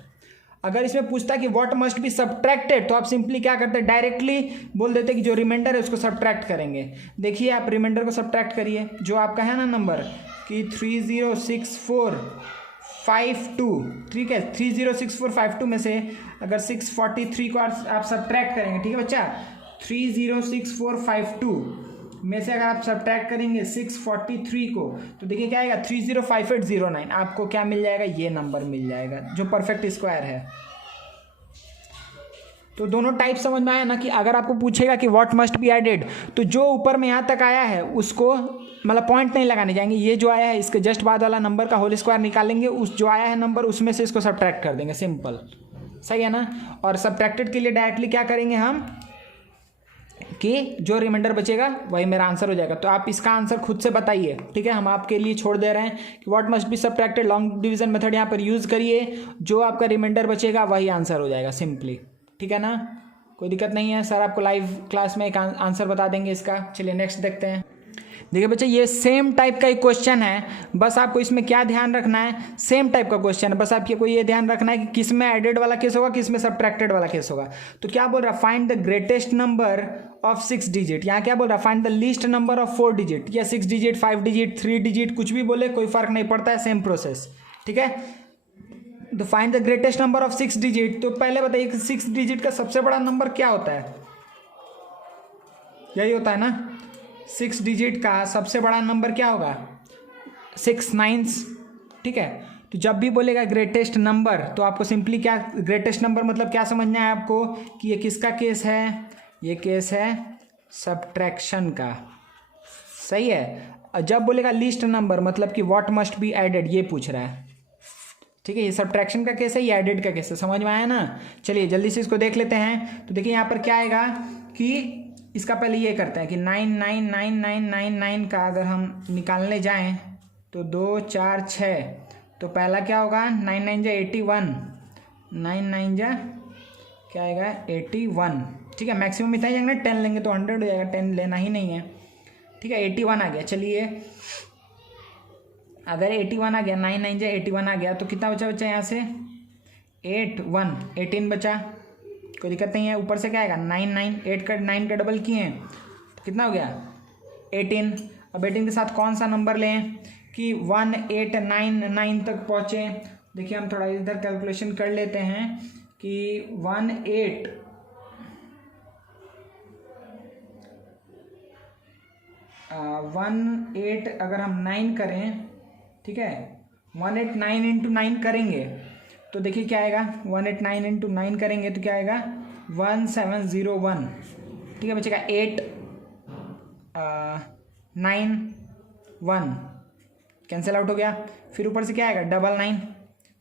अगर इसमें पूछता कि व्हाट मस्ट बी सब्ट्रैक्टेड तो आप सिंपली क्या करते हैं, डायरेक्टली बोल देते कि जो रिमाइंडर है उसको सब्ट्रैक्ट करेंगे। देखिए आप रिमाइंडर को सब्ट्रैक्ट करिए, जो आपका है ना नंबर कि 306452, ठीक है, 306452 में से अगर 643 को आप सब्ट्रैक्ट करेंगे, ठीक है बच्चा, 306452 में से अगर आप सब्ट्रैक्ट करेंगे 643 को तो देखिए क्या आएगा? 305809। आपको क्या मिल जाएगा? ये नंबर मिल जाएगा जो परफेक्ट स्क्वायर है। तो दोनों टाइप समझ में आया ना कि अगर आपको पूछेगा कि व्हाट मस्ट बी एडेड तो जो ऊपर में यहाँ तक आया है उसको मतलब पॉइंट नहीं लगाने जाएंगे, ये जो आया है इसके जस्ट बाद वाला नंबर का होल स्क्वायर निकालेंगे, उस जो आया है नंबर उसमें से इसको सब्ट्रैक्ट कर देंगे, सिंपल, सही है ना। और सब्ट्रैक्टेड के लिए डायरेक्टली क्या करेंगे हम कि जो रिमाइंडर बचेगा वही मेरा आंसर हो जाएगा। तो आप इसका आंसर खुद से बताइए, ठीक है, हम आपके लिए छोड़ दे रहे हैं कि what must be subtracted, long division method यहाँ पर यूज़ करिए, जो आपका रिमाइंडर बचेगा वही आंसर हो जाएगा सिंपली, ठीक है ना, कोई दिक्कत नहीं है। सर आपको लाइव क्लास में एक आंसर बता देंगे इसका। चलिए नेक्स्ट देखते हैं। देखिए बच्चे ये सेम टाइप का एक क्वेश्चन है, बस आपको इसमें क्या ध्यान रखना है, सेम टाइप का क्वेश्चन है, बस आपको ये ध्यान रखना है कि किस में एडेड वाला केस होगा, किस में सब्ट्रैक्टेड वाला केस होगा। तो क्या बोल रहा है, find the greatest number of 6 digit. यहाँ क्या बोल रहा है, find the least number of 4 digit, या 6 डिजिट, 5 डिजिट, 3 डिजिट, कुछ भी बोले कोई फर्क नहीं पड़ता है, सेम प्रोसेस, ठीक है। तो find the greatest number of 6 digit. तो पहले बताइए कि 6 डिजिट का सबसे बड़ा नंबर क्या होता है? यही होता है ना, 6 डिजिट का सबसे बड़ा नंबर क्या होगा? 6 9s, ठीक है। तो जब भी बोलेगा ग्रेटेस्ट नंबर तो आपको सिंपली क्या, ग्रेटेस्ट नंबर मतलब क्या समझना है आपको कि ये किसका केस है? ये केस है सब्ट्रैक्शन का, सही है। और जब बोलेगा लीस्ट नंबर मतलब कि व्हाट मस्ट बी एडेड, ये पूछ रहा है, ठीक है। ये सब्ट्रैक्शन का केस है, ये एडेड का केस है, समझ में आया ना। चलिए जल्दी से इसको देख लेते हैं। तो देखिए यहाँ पर क्या आएगा कि इसका पहले ये करते हैं कि 999999 का अगर हम निकालने जाएं तो 2 4 6, तो पहला क्या होगा, 9 9 जा 81, 9 9 जा क्या आएगा 81, ठीक है। मैक्सिमम इतना ही जाएंगे, 10 लेंगे तो 100 हो जाएगा, 10 लेना ही नहीं है, ठीक है। 81 आ गया। चलिए अगर 81 आ गया, 9 9 जा 81 आ गया तो कितना बचा यहाँ से 8 1 18 बचा, कोई दिक्कत नहीं है। ऊपर से क्या आएगा 9 9, 8 का 9 का डबल किए तो कितना हो गया 18। अब 18 के साथ कौन सा नंबर लें कि 1899 तक पहुँचे, देखिए हम थोड़ा इधर कैलकुलेशन कर लेते हैं कि 18 अगर हम 9 करें, ठीक है, 189 इंटू 9 करेंगे तो देखिए क्या आएगा, 189 इंटू 9 करेंगे तो क्या आएगा 1701, ठीक है बचेगा 8 9 1 कैंसिल आउट हो गया। फिर ऊपर से क्या आएगा 99,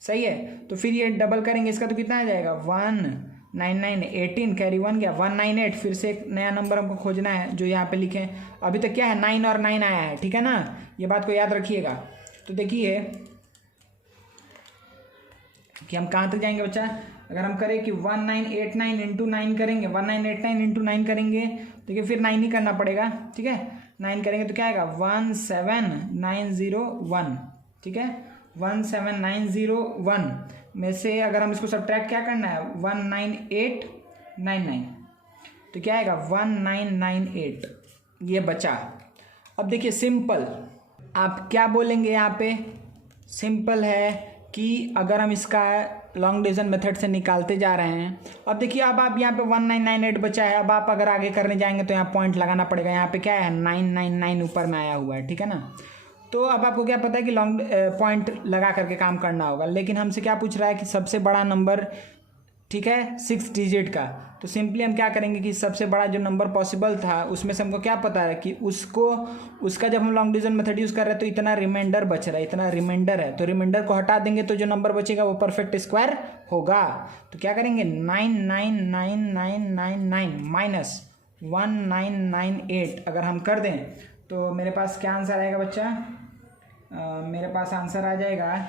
सही है। तो फिर ये डबल करेंगे इसका तो कितना आ जाएगा 199 18 कैरी 1 गया 198। फिर से एक नया नंबर हमको खोजना है जो यहाँ पे लिखे। अभी तक क्या है 9 और 9 आया है, ठीक है ना, ये बात को याद रखिएगा। तो देखिए कि हम कहाँ तक जाएंगे बच्चा, अगर हम करें कि 1989 इंटू 9 करेंगे, 1989 इंटू 9 करेंगे, देखिए फिर 9 ही करना पड़ेगा, ठीक है, 9 करेंगे तो क्या आएगा 17901, ठीक है, 17901 में से अगर हम इसको सब्ट्रैक्ट क्या करना है 19899, तो क्या आएगा 1998, ये बचा। अब देखिए सिंपल, आप क्या बोलेंगे यहाँ पे, सिंपल है कि अगर हम इसका लॉन्ग डिवीजन मेथड से निकालते जा रहे हैं। अब देखिए अब आप यहाँ पे 1998 बचा है, अब आप अगर आगे करने जाएंगे तो यहाँ पॉइंट लगाना पड़ेगा। यहाँ पे क्या है 999 ऊपर में आया हुआ है, ठीक है ना। तो अब आपको क्या पता है कि लॉन्ग पॉइंट लगा करके काम करना होगा, लेकिन हमसे क्या पूछ रहा है कि सबसे बड़ा नंबर, ठीक है, 6 डिजिट का। तो सिंपली हम क्या करेंगे कि सबसे बड़ा जो नंबर पॉसिबल था उसमें से हमको क्या पता है कि उसका जब हम लॉन्ग डिवीजन मेथड यूज़ कर रहे हैं तो इतना रिमाइंडर बच रहा है, इतना रिमाइंडर है, तो रिमाइंडर को हटा देंगे तो जो नंबर बचेगा वो परफेक्ट स्क्वायर होगा। तो क्या करेंगे 999999 माइनस 1998 अगर हम कर दें तो मेरे पास क्या आंसर आएगा बच्चा, मेरे पास आंसर आ जाएगा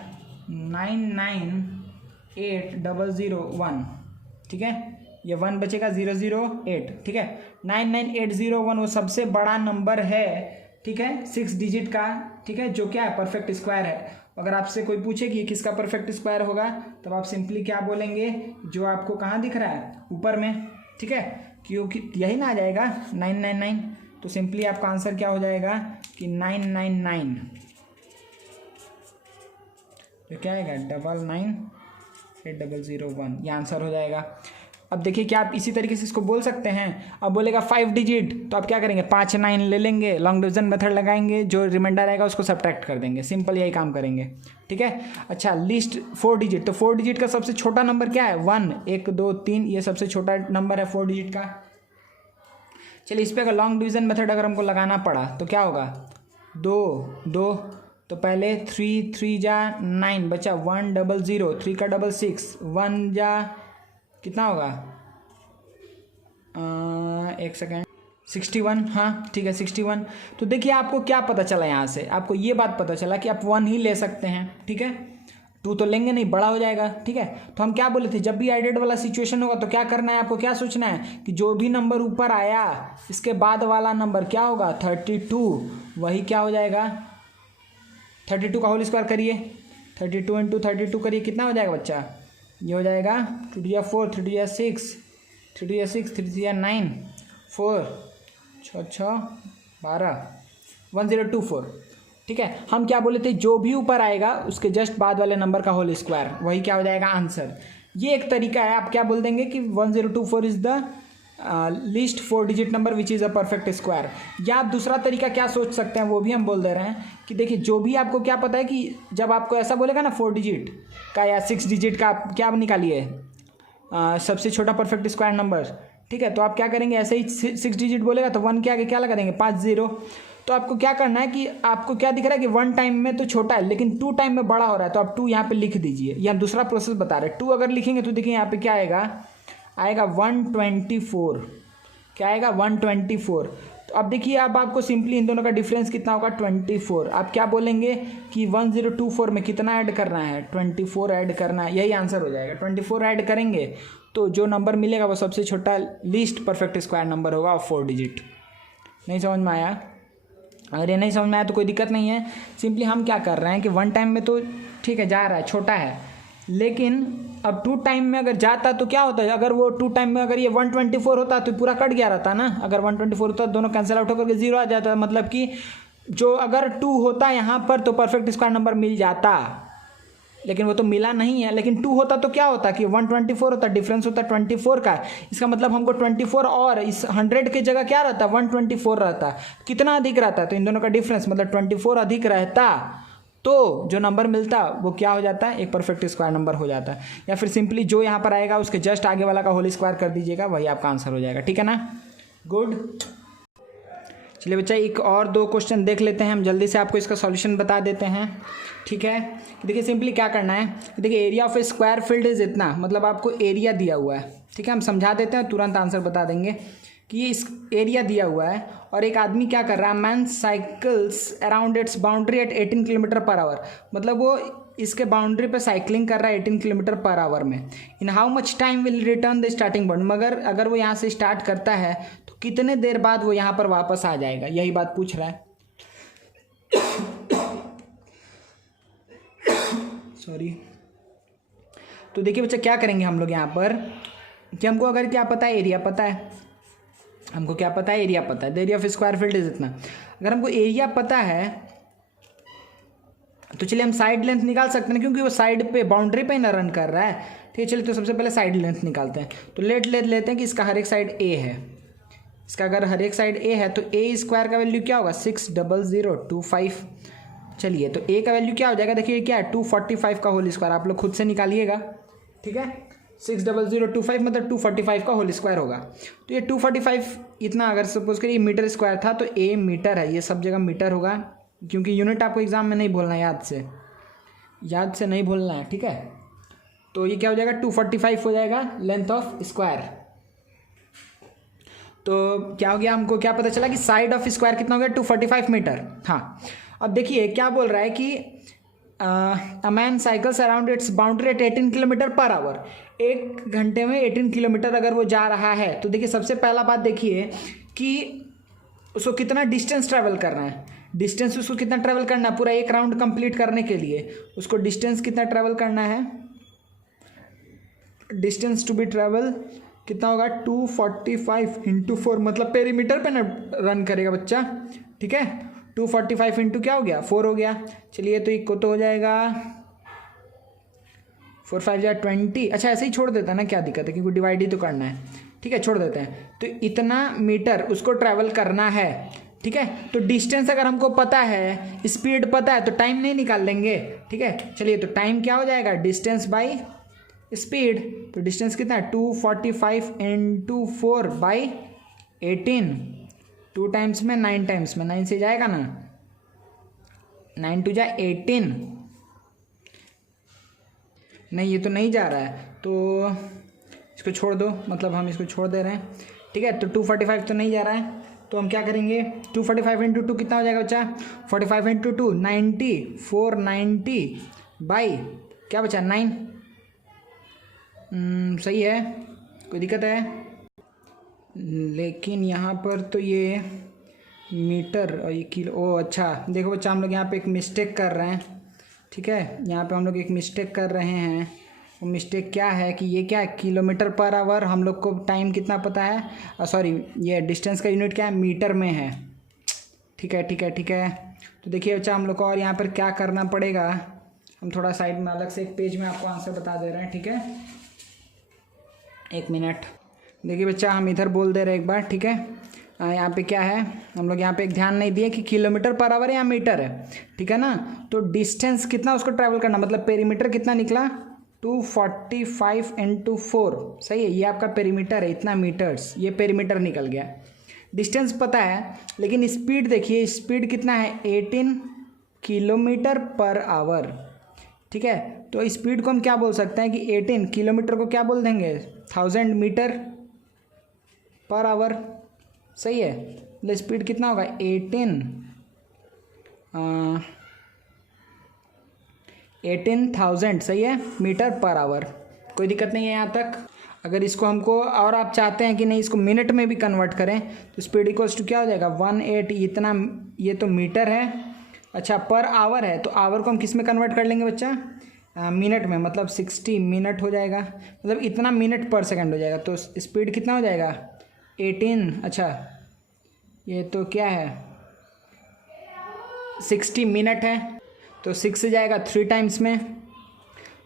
998001, ठीक है, ये 1 बचेगा 008, ठीक है, 99801 वो सबसे बड़ा नंबर है, ठीक है, 6 डिजिट का, ठीक है, जो क्या है परफेक्ट स्क्वायर है। अगर आपसे कोई पूछे कि किसका परफेक्ट स्क्वायर होगा तब आप सिंपली क्या बोलेंगे, जो आपको कहाँ दिख रहा है ऊपर में, ठीक है, क्योंकि यही ना आ जाएगा 999। तो सिंपली आपका आंसर क्या हो जाएगा कि 999, तो क्या आएगा 998001, ये आंसर हो जाएगा। अब देखिए क्या आप इसी तरीके से इसको बोल सकते हैं। अब बोलेगा 5 डिजिट, तो आप क्या करेंगे 5 9 ले लेंगे, लॉन्ग डिवीजन मेथड लगाएंगे, जो रिमाइंडर आएगा उसको सब्ट्रैक्ट कर देंगे, सिंपल यही काम करेंगे, ठीक है। अच्छा लिस्ट 4 डिजिट, तो 4 डिजिट का सबसे छोटा नंबर क्या है 1 1 2 3, ये सबसे छोटा नंबर है 4 डिजिट का। चलिए इस पर अगर लॉन्ग डिवीजन मेथड अगर हमको लगाना पड़ा तो क्या होगा 2 2, तो पहले 3 3 जा 9 बचा 100, 3 का 6 1 जा कितना होगा, एक सेकेंड 61, हाँ ठीक है 61। तो देखिए आपको क्या पता चला यहाँ से, आपको ये बात पता चला कि आप 1 ही ले सकते हैं, ठीक है, 2 तो लेंगे नहीं, बड़ा हो जाएगा, ठीक है। तो हम क्या बोले थे, जब भी एडेड वाला सिचुएशन होगा तो क्या करना है, आपको क्या सोचना है कि जो भी नंबर ऊपर आया इसके बाद वाला नंबर क्या होगा 32, वही क्या हो जाएगा 32 का होल स्क्वायर करिए, 32 इंटू 32 करिए, कितना हो जाएगा बच्चा, ये हो जाएगा 2 2 4 3 2 6 3 2 6 3 3 9 4 6 6 12 1024, ठीक है। हम क्या बोले थे, जो भी ऊपर आएगा उसके जस्ट बाद वाले नंबर का होल स्क्वायर, वही क्या हो जाएगा आंसर। ये एक तरीका है, आप क्या बोल देंगे कि 1024 is the list 4 digit number which is a perfect square. या आप दूसरा तरीका क्या सोच सकते हैं वो भी हम बोल दे रहे हैं कि देखिए जो भी आपको क्या पता है कि जब आपको ऐसा बोलेगा ना 4 डिजिट का या 6 डिजिट का, आप क्या निकालिए सबसे छोटा परफेक्ट स्क्वायर नंबर, ठीक है। तो आप क्या करेंगे, ऐसे ही 6 डिजिट बोलेगा तो 1 के आगे क्या लगा देंगे 5 0। तो आपको क्या करना है कि आपको क्या दिख रहा है कि 1 टाइम में तो छोटा है लेकिन 2 टाइम में बड़ा हो रहा है, तो आप 2 यहाँ पे लिख दीजिए। या दूसरा प्रोसेस बता रहे हैं, 2 अगर लिखेंगे तो देखिए यहाँ पे क्या आएगा 124, क्या आएगा 124। तो अब देखिए अब आपको सिंपली इन दोनों का डिफरेंस कितना होगा 24। आप क्या बोलेंगे कि 1024 में कितना ऐड करना है 24 ऐड करना है, यही आंसर हो जाएगा। 24 ऐड करेंगे तो जो नंबर मिलेगा वो सबसे छोटा लीस्ट परफेक्ट स्क्वायर नंबर होगा 4 डिजिट। नहीं समझ में आया? अगर ये नहीं समझ में आया तो कोई दिक्कत नहीं है, सिंपली हम क्या कर रहे हैं कि 1 टाइम में तो ठीक है जा रहा है, छोटा है, लेकिन अब 2 टाइम में अगर जाता तो क्या होता है, अगर वो 2 टाइम में अगर ये 124 होता तो पूरा कट गया रहता ना। अगर 124 होता दोनों कैंसिल आउट होकर के 0 आ जाता, मतलब कि जो अगर 2 होता यहाँ पर तो परफेक्ट स्क्वायर नंबर मिल जाता, लेकिन वो तो मिला नहीं है। लेकिन 2 होता तो क्या होता कि 124 होता, डिफरेंस होता 24 का। इसका मतलब हमको 24 और इस 100 की जगह क्या रहता, 124 रहता। कितना अधिक रहता, तो इन दोनों का डिफरेंस मतलब 24 अधिक रहता, तो जो नंबर मिलता वो क्या हो जाता है, एक परफेक्ट स्क्वायर नंबर हो जाता है। या फिर सिंपली जो यहाँ पर आएगा उसके जस्ट आगे वाला का होल स्क्वायर कर दीजिएगा, वही आपका आंसर हो जाएगा। ठीक है ना, गुड। चलिए बच्चा एक और 2 क्वेश्चन देख लेते हैं हम, जल्दी से आपको इसका सॉल्यूशन बता देते हैं। ठीक है, देखिए सिंपली क्या करना है, देखिए area of A square field is इतना, मतलब आपको एरिया दिया हुआ है। ठीक है, हम समझा देते हैं, तुरंत आंसर बता देंगे कि ये इस एरिया दिया हुआ है और एक आदमी क्या कर रहा है, man cycles around its boundary at 18 kilometre per hour, मतलब वो इसके बाउंड्री पे साइकिलिंग कर रहा है 18 किलोमीटर पर आवर में। In how much time will return the starting point, मगर अगर वो यहाँ से स्टार्ट करता है तो कितने देर बाद वो यहाँ पर वापस आ जाएगा, यही बात पूछ रहा है। सॉरी। तो देखिए बच्चा क्या करेंगे हम लोग यहाँ पर कि हमको अगर क्या पता है, एरिया पता है, हमको क्या पता है, एरिया पता है, the area of square field is इतना। अगर हमको एरिया पता है तो चलिए हम साइड लेंथ निकाल सकते हैं, क्योंकि वो साइड पे बाउंड्री पे ना रन कर रहा है। ठीक है, चलिए तो सबसे पहले साइड लेंथ निकालते हैं। तो लेते हैं कि इसका हर एक साइड ए है, इसका अगर हर एक साइड ए है तो ए स्क्वायर का वैल्यू क्या होगा, 60025। चलिए तो ए का वैल्यू क्या हो जाएगा, देखिए क्या है 245 का होल स्क्वायर, आप लोग खुद से निकालिएगा। ठीक है, 60025 मतलब 245 का होल स्क्वायर होगा। तो ये 245 इतना अगर सपोज करिए मीटर स्क्वायर था तो ए मीटर है, ये सब जगह मीटर होगा, क्योंकि यूनिट आपको एग्जाम में नहीं भूलना है, याद से नहीं भूलना है। ठीक है, तो ये क्या हो जाएगा 245 हो जाएगा लेंथ ऑफ स्क्वायर। तो क्या हो गया, हमको क्या पता चला कि साइड ऑफ स्क्वायर कितना हो गया 245 मीटर। हाँ, अब देखिए क्या बोल रहा है कि a man cycles around its boundary at 18 kilometre per hour, 1 घंटे में 18 किलोमीटर अगर वो जा रहा है तो देखिए सबसे पहला बात देखिए कि उसको कितना डिस्टेंस ट्रैवल करना है, डिस्टेंस उसको कितना ट्रैवल करना है पूरा 1 राउंड कंप्लीट करने के लिए, उसको डिस्टेंस कितना ट्रैवल करना है, डिस्टेंस टू बी ट्रैवल कितना होगा 245 इंटू 4, मतलब पेरीमीटर पे ना रन करेगा बच्चा। ठीक है, 245 इंटू क्या हो गया 4 हो गया। चलिए तो एक को तो हो जाएगा 4 5 या 20। अच्छा ऐसे ही छोड़ देता है ना, क्या दिक्कत है, क्योंकि डिवाइड ही तो करना है। ठीक है, छोड़ देते हैं। तो इतना मीटर उसको ट्रैवल करना है। ठीक है, तो डिस्टेंस अगर हमको पता है, स्पीड पता है, तो टाइम नहीं निकाल लेंगे। ठीक है, चलिए तो टाइम क्या हो जाएगा, डिस्टेंस बाई स्पीड। तो डिस्टेंस कितना है 245 इंटू 4 बाई 18, 2 टाइम्स में 9 टाइम्स में 9 से जाएगा ना, 9 2 जा 18, नहीं ये तो नहीं जा रहा है, तो इसको छोड़ दो, मतलब हम इसको छोड़ दे रहे हैं। ठीक है, तो 245 तो नहीं जा रहा है, तो हम क्या करेंगे 245 इंटू 2 कितना हो जाएगा बच्चा, 45 इंटू 2 90, 490 बाई क्या बचा 9। सही है, कोई दिक्कत है, लेकिन यहाँ पर तो ये मीटर और ये किलो, ओ अच्छा देखो बच्चा हम लोग यहाँ पे एक मिस्टेक कर रहे हैं। ठीक है, यहाँ पे हम लोग एक मिस्टेक कर रहे हैं। वो मिस्टेक क्या है कि ये क्या है किलोमीटर पर आवर, हम लोग को टाइम कितना पता है, सॉरी ये डिस्टेंस का यूनिट क्या है मीटर में है। ठीक है ठीक है ठीक है, तो देखिए बच्चा हम लोग को और यहाँ पर क्या करना पड़ेगा, हम थोड़ा साइड में अलग से एक पेज में आपको आंसर बता दे रहे हैं। ठीक है, 1 मिनट, देखिए बच्चा हम इधर बोल दे रहे एक बार। ठीक है, यहाँ पे क्या है, हम लोग यहाँ पे एक ध्यान नहीं दिए कि किलोमीटर पर आवर या मीटर है। ठीक है ना, तो डिस्टेंस कितना उसको ट्रैवल करना, मतलब पेरीमीटर कितना निकला 245 इंटू 4। सही है, ये आपका पेरीमीटर है, इतना मीटर्स, ये पेरीमीटर निकल गया। डिस्टेंस पता है, लेकिन स्पीड देखिए, स्पीड कितना है 18 किलोमीटर पर आवर। ठीक है, तो स्पीड को हम क्या बोल सकते हैं कि 18 किलोमीटर को क्या बोल देंगे 1000 मीटर पर आवर। सही है, मतलब स्पीड कितना होगा 18,000 सही है मीटर पर आवर। कोई दिक्कत नहीं है यहाँ तक। अगर इसको हमको और आप चाहते हैं कि नहीं इसको मिनट में भी कन्वर्ट करें तो स्पीड इक्वल्स टू क्या हो जाएगा 18 इतना, ये तो मीटर है। अच्छा पर आवर है, तो आवर को हम किस में कन्वर्ट कर लेंगे बच्चा मिनट में, मतलब 60 मिनट हो जाएगा, मतलब इतना मिनट पर सेकंड हो जाएगा। तो स्पीड कितना हो जाएगा 18, अच्छा ये तो क्या है 60 मिनट है, तो 6 से जाएगा 3 टाइम्स में,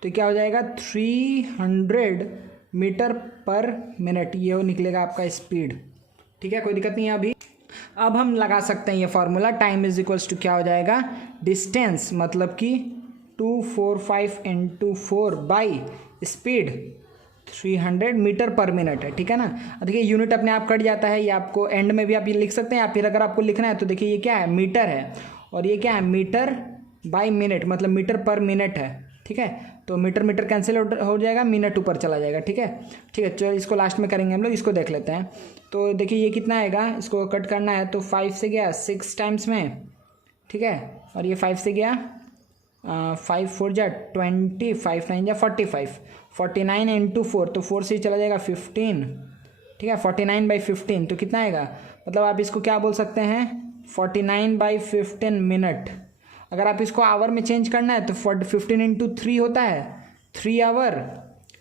तो क्या हो जाएगा 300 मीटर पर मिनट, ये वो निकलेगा आपका स्पीड। ठीक है, कोई दिक्कत नहीं है अभी। अब हम लगा सकते हैं ये formula, time is equals to क्या हो जाएगा, डिस्टेंस मतलब कि 245 × 4 by speed 300 metre per minute है। ठीक है ना। देखिए यूनिट अपने आप कट जाता है, ये आपको एंड में भी आप ये लिख सकते हैं, या फिर अगर आपको लिखना है तो देखिए ये क्या है, मीटर है, और ये क्या है, मीटर बाई मिनट, मतलब मीटर पर मिनट है। ठीक है, तो मीटर मीटर कैंसिल हो जाएगा, मिनट ऊपर चला जाएगा। ठीक है, ठीक है, चलो इसको लास्ट में करेंगे हम लोग, इसको देख लेते हैं। तो देखिए ये कितना आएगा, इसको कट करना है तो 5 से गया 6 टाइम्स में। ठीक है, और ये 5 से गया 5 4 जा 20, 5 9 जा 45, 49 × 4, तो 4 से चला जाएगा 15। ठीक है, 49/15 तो कितना आएगा, मतलब आप इसको क्या बोल सकते हैं, 49/15 मिनट। अगर आप इसको आवर में चेंज करना है तो 15 × 3 होता है 3 आवर।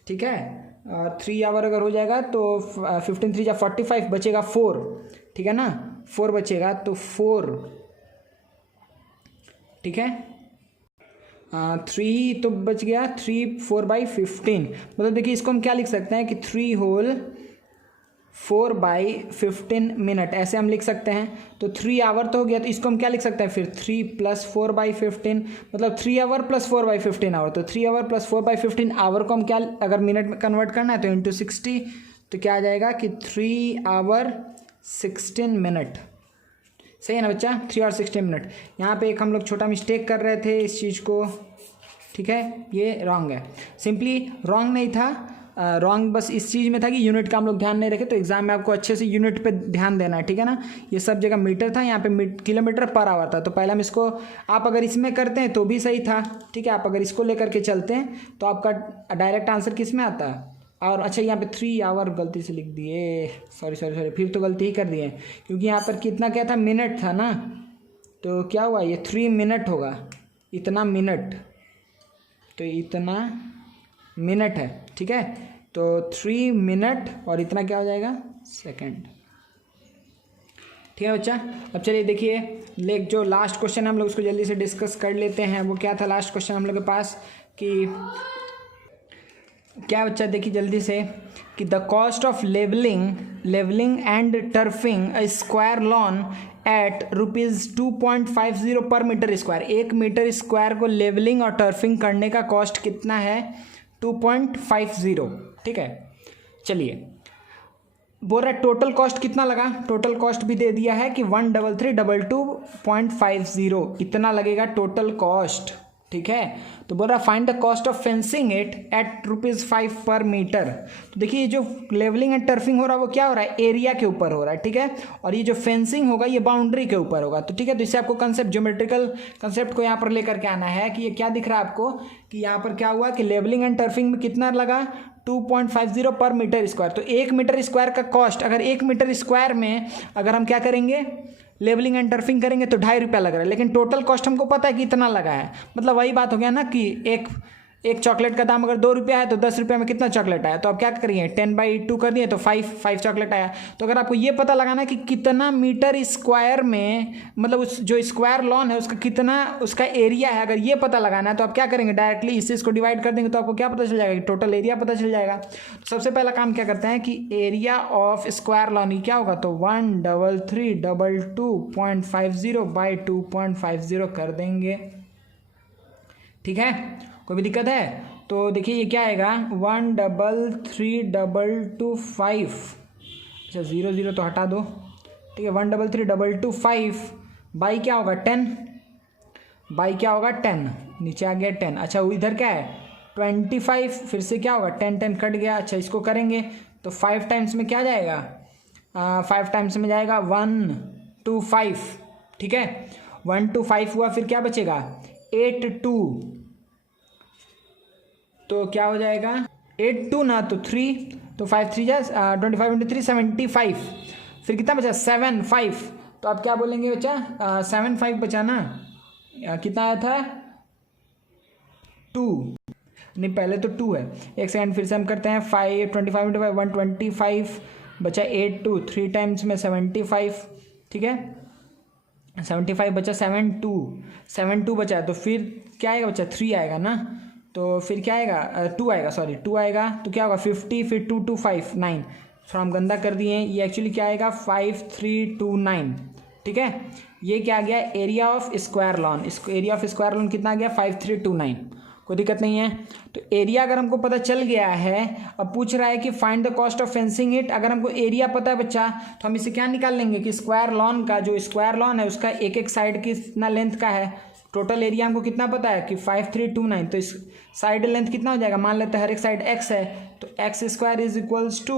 ठीक है, 3 आवर अगर हो जाएगा तो 15 3 जा 45, बचेगा 4। ठीक है ना, 4 बचेगा तो 4। ठीक है, 3 तो बच गया, 3 4/15, मतलब देखिए इसको हम क्या लिख सकते हैं कि 3 होल 4/15 मिनट, ऐसे हम लिख सकते हैं। तो 3 आवर तो हो गया, तो इसको हम क्या लिख सकते हैं फिर, 3 + 4/15, मतलब 3 आवर + 4/15 आवर, तो 3 आवर + 4/15 आवर को हम क्या, अगर मिनट में कन्वर्ट करना है तो × 60, तो क्या आ जाएगा कि 3 आवर 16 मिनट। सही है ना बच्चा, 3 आवर 16 मिनट। यहाँ पे एक हम लोग छोटा मिस्टेक कर रहे थे इस चीज़ को। ठीक है, ये रॉन्ग है, सिंपली रॉन्ग नहीं था, रॉन्ग बस इस चीज़ में था कि यूनिट का हम लोग ध्यान नहीं रखे, तो एग्जाम में आपको अच्छे से यूनिट पे ध्यान देना है। ठीक है ना, ये सब जगह मीटर था, यहाँ पे किलोमीटर पर आवर था, तो पहले हम इसको, आप अगर इसमें करते हैं तो भी सही था। ठीक है, आप अगर इसको लेकर के चलते हैं तो आपका डायरेक्ट आंसर किस में आता है। और अच्छा यहाँ पे 3 आवर गलती से लिख दिए, सॉरी, फिर तो गलती ही कर दिए, क्योंकि यहाँ पर कितना क्या था, मिनट था ना, तो क्या हुआ, ये 3 मिनट होगा, इतना मिनट, तो इतना मिनट है। ठीक है, तो 3 मिनट और इतना क्या हो जाएगा, सेकंड। ठीक है बच्चा, अब चलिए देखिए जो लास्ट क्वेश्चन है हम लोग उसको जल्दी से डिस्कस कर लेते हैं। वो क्या था लास्ट क्वेश्चन हम लोग के पास, कि क्या बच्चा, देखिए जल्दी से, कि the cost of levelling and turfing a square lawn at ₹2.50 per metre square. 1 metre square को लेवलिंग और टर्फिंग करने का कॉस्ट कितना है, 2.50। ठीक है, चलिए बोल रहा है टोटल कॉस्ट कितना लगा, टोटल कॉस्ट भी दे दिया है कि 13322.50 इतना लगेगा टोटल कॉस्ट। ठीक है, तो बोल रहा find the cost of fencing it at ₹5 पर मीटर। तो देखिए ये जो लेवलिंग एंड टर्फिंग हो रहा है वो क्या हो रहा है, एरिया के ऊपर हो रहा है। ठीक है, और ये जो फेंसिंग होगा ये बाउंड्री के ऊपर होगा। तो ठीक है, तो इससे आपको कंसेप्ट, ज्योमेट्रिकल कंसेप्ट को यहाँ पर लेकर के आना है कि ये क्या दिख रहा है आपको, कि यहाँ पर क्या हुआ कि लेवलिंग एंड टर्फिंग में कितना लगा, 2.50 पर मीटर स्क्वायर। तो 1 मीटर स्क्वायर का कॉस्ट, अगर 1 मीटर स्क्वायर में अगर हम क्या करेंगे, लेवलिंग एंड टर्फिंग करेंगे तो ₹2.5 लग रहा है, लेकिन टोटल कॉस्ट हमको पता है कि इतना लगा है। मतलब वही बात हो गया ना कि एक चॉकलेट का दाम अगर ₹2 है तो ₹10 में कितना चॉकलेट आया, तो आप क्या करिए 10/2 कर दिए तो 5 चॉकलेट आया। तो अगर आपको ये पता लगाना है कि कितना मीटर स्क्वायर में, मतलब उस जो स्क्वायर लॉन है उसका कितना उसका एरिया है, अगर ये पता लगाना है तो आप क्या करेंगे, डायरेक्टली इस चीज़ को डिवाइड कर देंगे तो आपको क्या पता चल जाएगा, टोटल एरिया पता चल जाएगा। तो सबसे पहला काम क्या करते हैं कि एरिया ऑफ स्क्वायर लॉन ये क्या होगा, तो 13322.50/2.50 कर देंगे। ठीक है, कोई भी दिक्कत है, तो देखिए ये क्या आएगा, 13322.5, अच्छा 0 तो हटा दो। ठीक है, 13322.5 बाई क्या होगा 10, बाई क्या होगा 10, नीचे आ गया 10। अच्छा इधर क्या है 25, फिर से क्या होगा 10 कट गया। अच्छा इसको करेंगे तो 5 टाइम्स में क्या जाएगा, 5 टाइम्स में जाएगा 125। ठीक है, 125 हुआ, फिर क्या बचेगा 82, तो क्या हो जाएगा 82 ना तो 3, तो 5 3 जा 25 × 3 75, फिर कितना बचा 75। तो आप क्या बोलेंगे बच्चा, 75 बचा ना, कितना आया था 2, नहीं पहले तो 2 है, एक सेकंड फिर से हम करते हैं, 5 25 × 5 125 बचा 82, 3 टाइम्स में 75। ठीक है, 75 बचा 72 बचा, तो फिर क्या आएगा बच्चा 3 आएगा ना, तो फिर क्या आएगा, 2 आएगा, सॉरी 2 आएगा, तो क्या होगा 50, फिर 2 2 5 9, थोड़ा हम गंदा कर दिए हैं, ये एक्चुअली क्या आएगा 5329, ठीक है। ये क्या आ गया एरिया ऑफ स्क्वायर लॉन, इसको एरिया ऑफ स्क्वायर लॉन कितना आ गया 5329, कोई दिक्कत नहीं है। तो एरिया अगर हमको पता चल गया है, अब पूछ रहा है कि find the cost of fencing it. अगर हमको एरिया पता है बच्चा तो हम इसे क्या निकाल लेंगे कि स्क्वायर लॉन का, जो स्क्वायर लॉन है उसका एक एक साइड कितना लेंथ का है, टोटल एरिया हमको कितना पता है कि 5329, तो इस साइड लेंथ कितना हो जाएगा, मान लेते हैं हर एक साइड x है, तो x square is equals to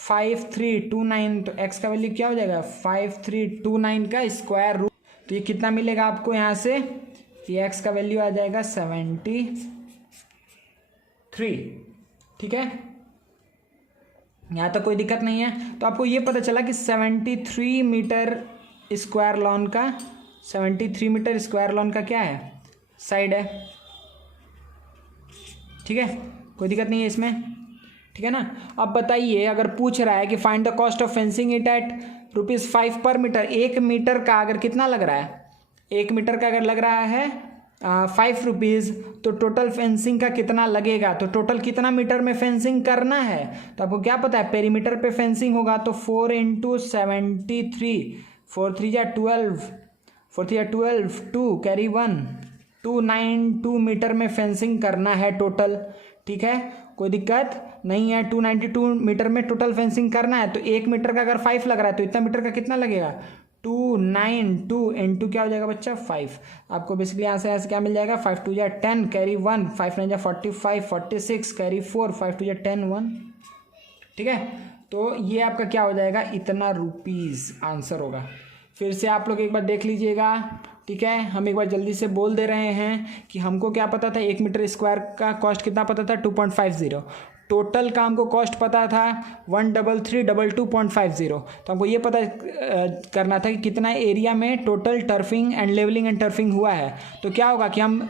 5329, तो x का वैल्यू क्या हो जाएगा 5329 का स्क्वायर रूट। तो ये कितना मिलेगा आपको यहाँ से, ये x का वैल्यू आ जाएगा 73, ठीक है। यहाँ तक कोई दिक्कत नहीं है। तो आपको ये पता चला कि 73 मीटर स्क्वायर लॉन का, 73 मीटर स्क्वायर लॉन का क्या है, साइड है, ठीक है, कोई दिक्कत नहीं है इसमें, ठीक है ना। अब बताइए अगर पूछ रहा है कि find the cost of fencing it at ₹5 पर मीटर, 1 मीटर का अगर कितना लग रहा है, 1 मीटर का अगर लग रहा है 5 रुपीज़, तो टोटल फेंसिंग का कितना लगेगा, तो टोटल कितना मीटर में फेंसिंग करना है, तो आपको क्या पता है पेरीमीटर पे फेंसिंग होगा, तो 4 × 73, 4 3 जा 12, 4 3 जा 12, 2 कैरी 1, 292 मीटर में फेंसिंग करना है टोटल, ठीक है, कोई दिक्कत नहीं है। 292 मीटर में टोटल फेंसिंग करना है, तो 1 मीटर का अगर 5 लग रहा है तो इतना मीटर का कितना लगेगा, 292 × क्या हो जाएगा बच्चा 5। आपको बेसिकली यहाँ से क्या मिल जाएगा, 5 2 जा 10 कैरी 1, 5 9 जा 45, 46 कैरी 4, 5 2 जा 10 1, ठीक है। तो ये आपका क्या हो जाएगा, इतना रुपीज़ आंसर होगा। फिर से आप लोग एक बार देख लीजिएगा, ठीक है। हम एक बार जल्दी से बोल दे रहे हैं कि हमको क्या पता था, 1 मीटर स्क्वायर का कॉस्ट कितना पता था 2.50, टोटल का हमको कॉस्ट पता था 13322.50, तो हमको ये पता करना था कि कितना एरिया में total turfing and levelling and turfing हुआ है। तो क्या होगा कि हम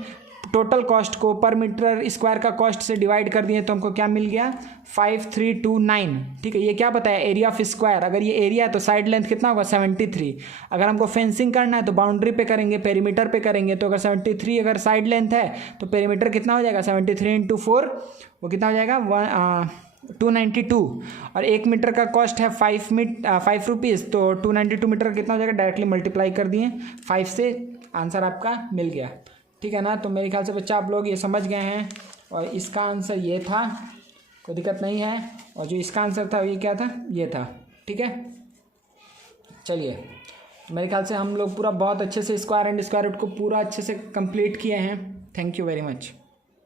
टोटल कॉस्ट को पर मीटर स्क्वायर का कॉस्ट से डिवाइड कर दिए, तो हमको क्या मिल गया 5329, ठीक है। ये क्या बताया एरिया ऑफ स्क्वायर, अगर ये एरिया है तो साइड लेंथ कितना होगा 73, अगर हमको फेंसिंग करना है तो बाउंड्री पे करेंगे, पेरीमीटर पे करेंगे, तो अगर 73 अगर साइड लेंथ है तो पेरीमीटर कितना हो जाएगा 73 × 4, वो कितना हो जाएगा 292, और 1 मीटर का कॉस्ट है 5 रुपीज़, तो 292 मीटर का कितना हो जाएगा, डायरेक्टली मल्टीप्लाई कर दिए 5 से, आंसर आपका मिल गया, ठीक है ना। तो मेरे ख्याल से बच्चा आप लोग ये समझ गए हैं, और इसका आंसर ये था, कोई दिक्कत नहीं है, और जो इसका आंसर था ये क्या था, ये था, ठीक है। चलिए मेरे ख्याल से हम लोग पूरा बहुत अच्छे से स्क्वायर एंड स्क्वायर रूट को पूरा अच्छे से कंप्लीट किए हैं। Thank you very much.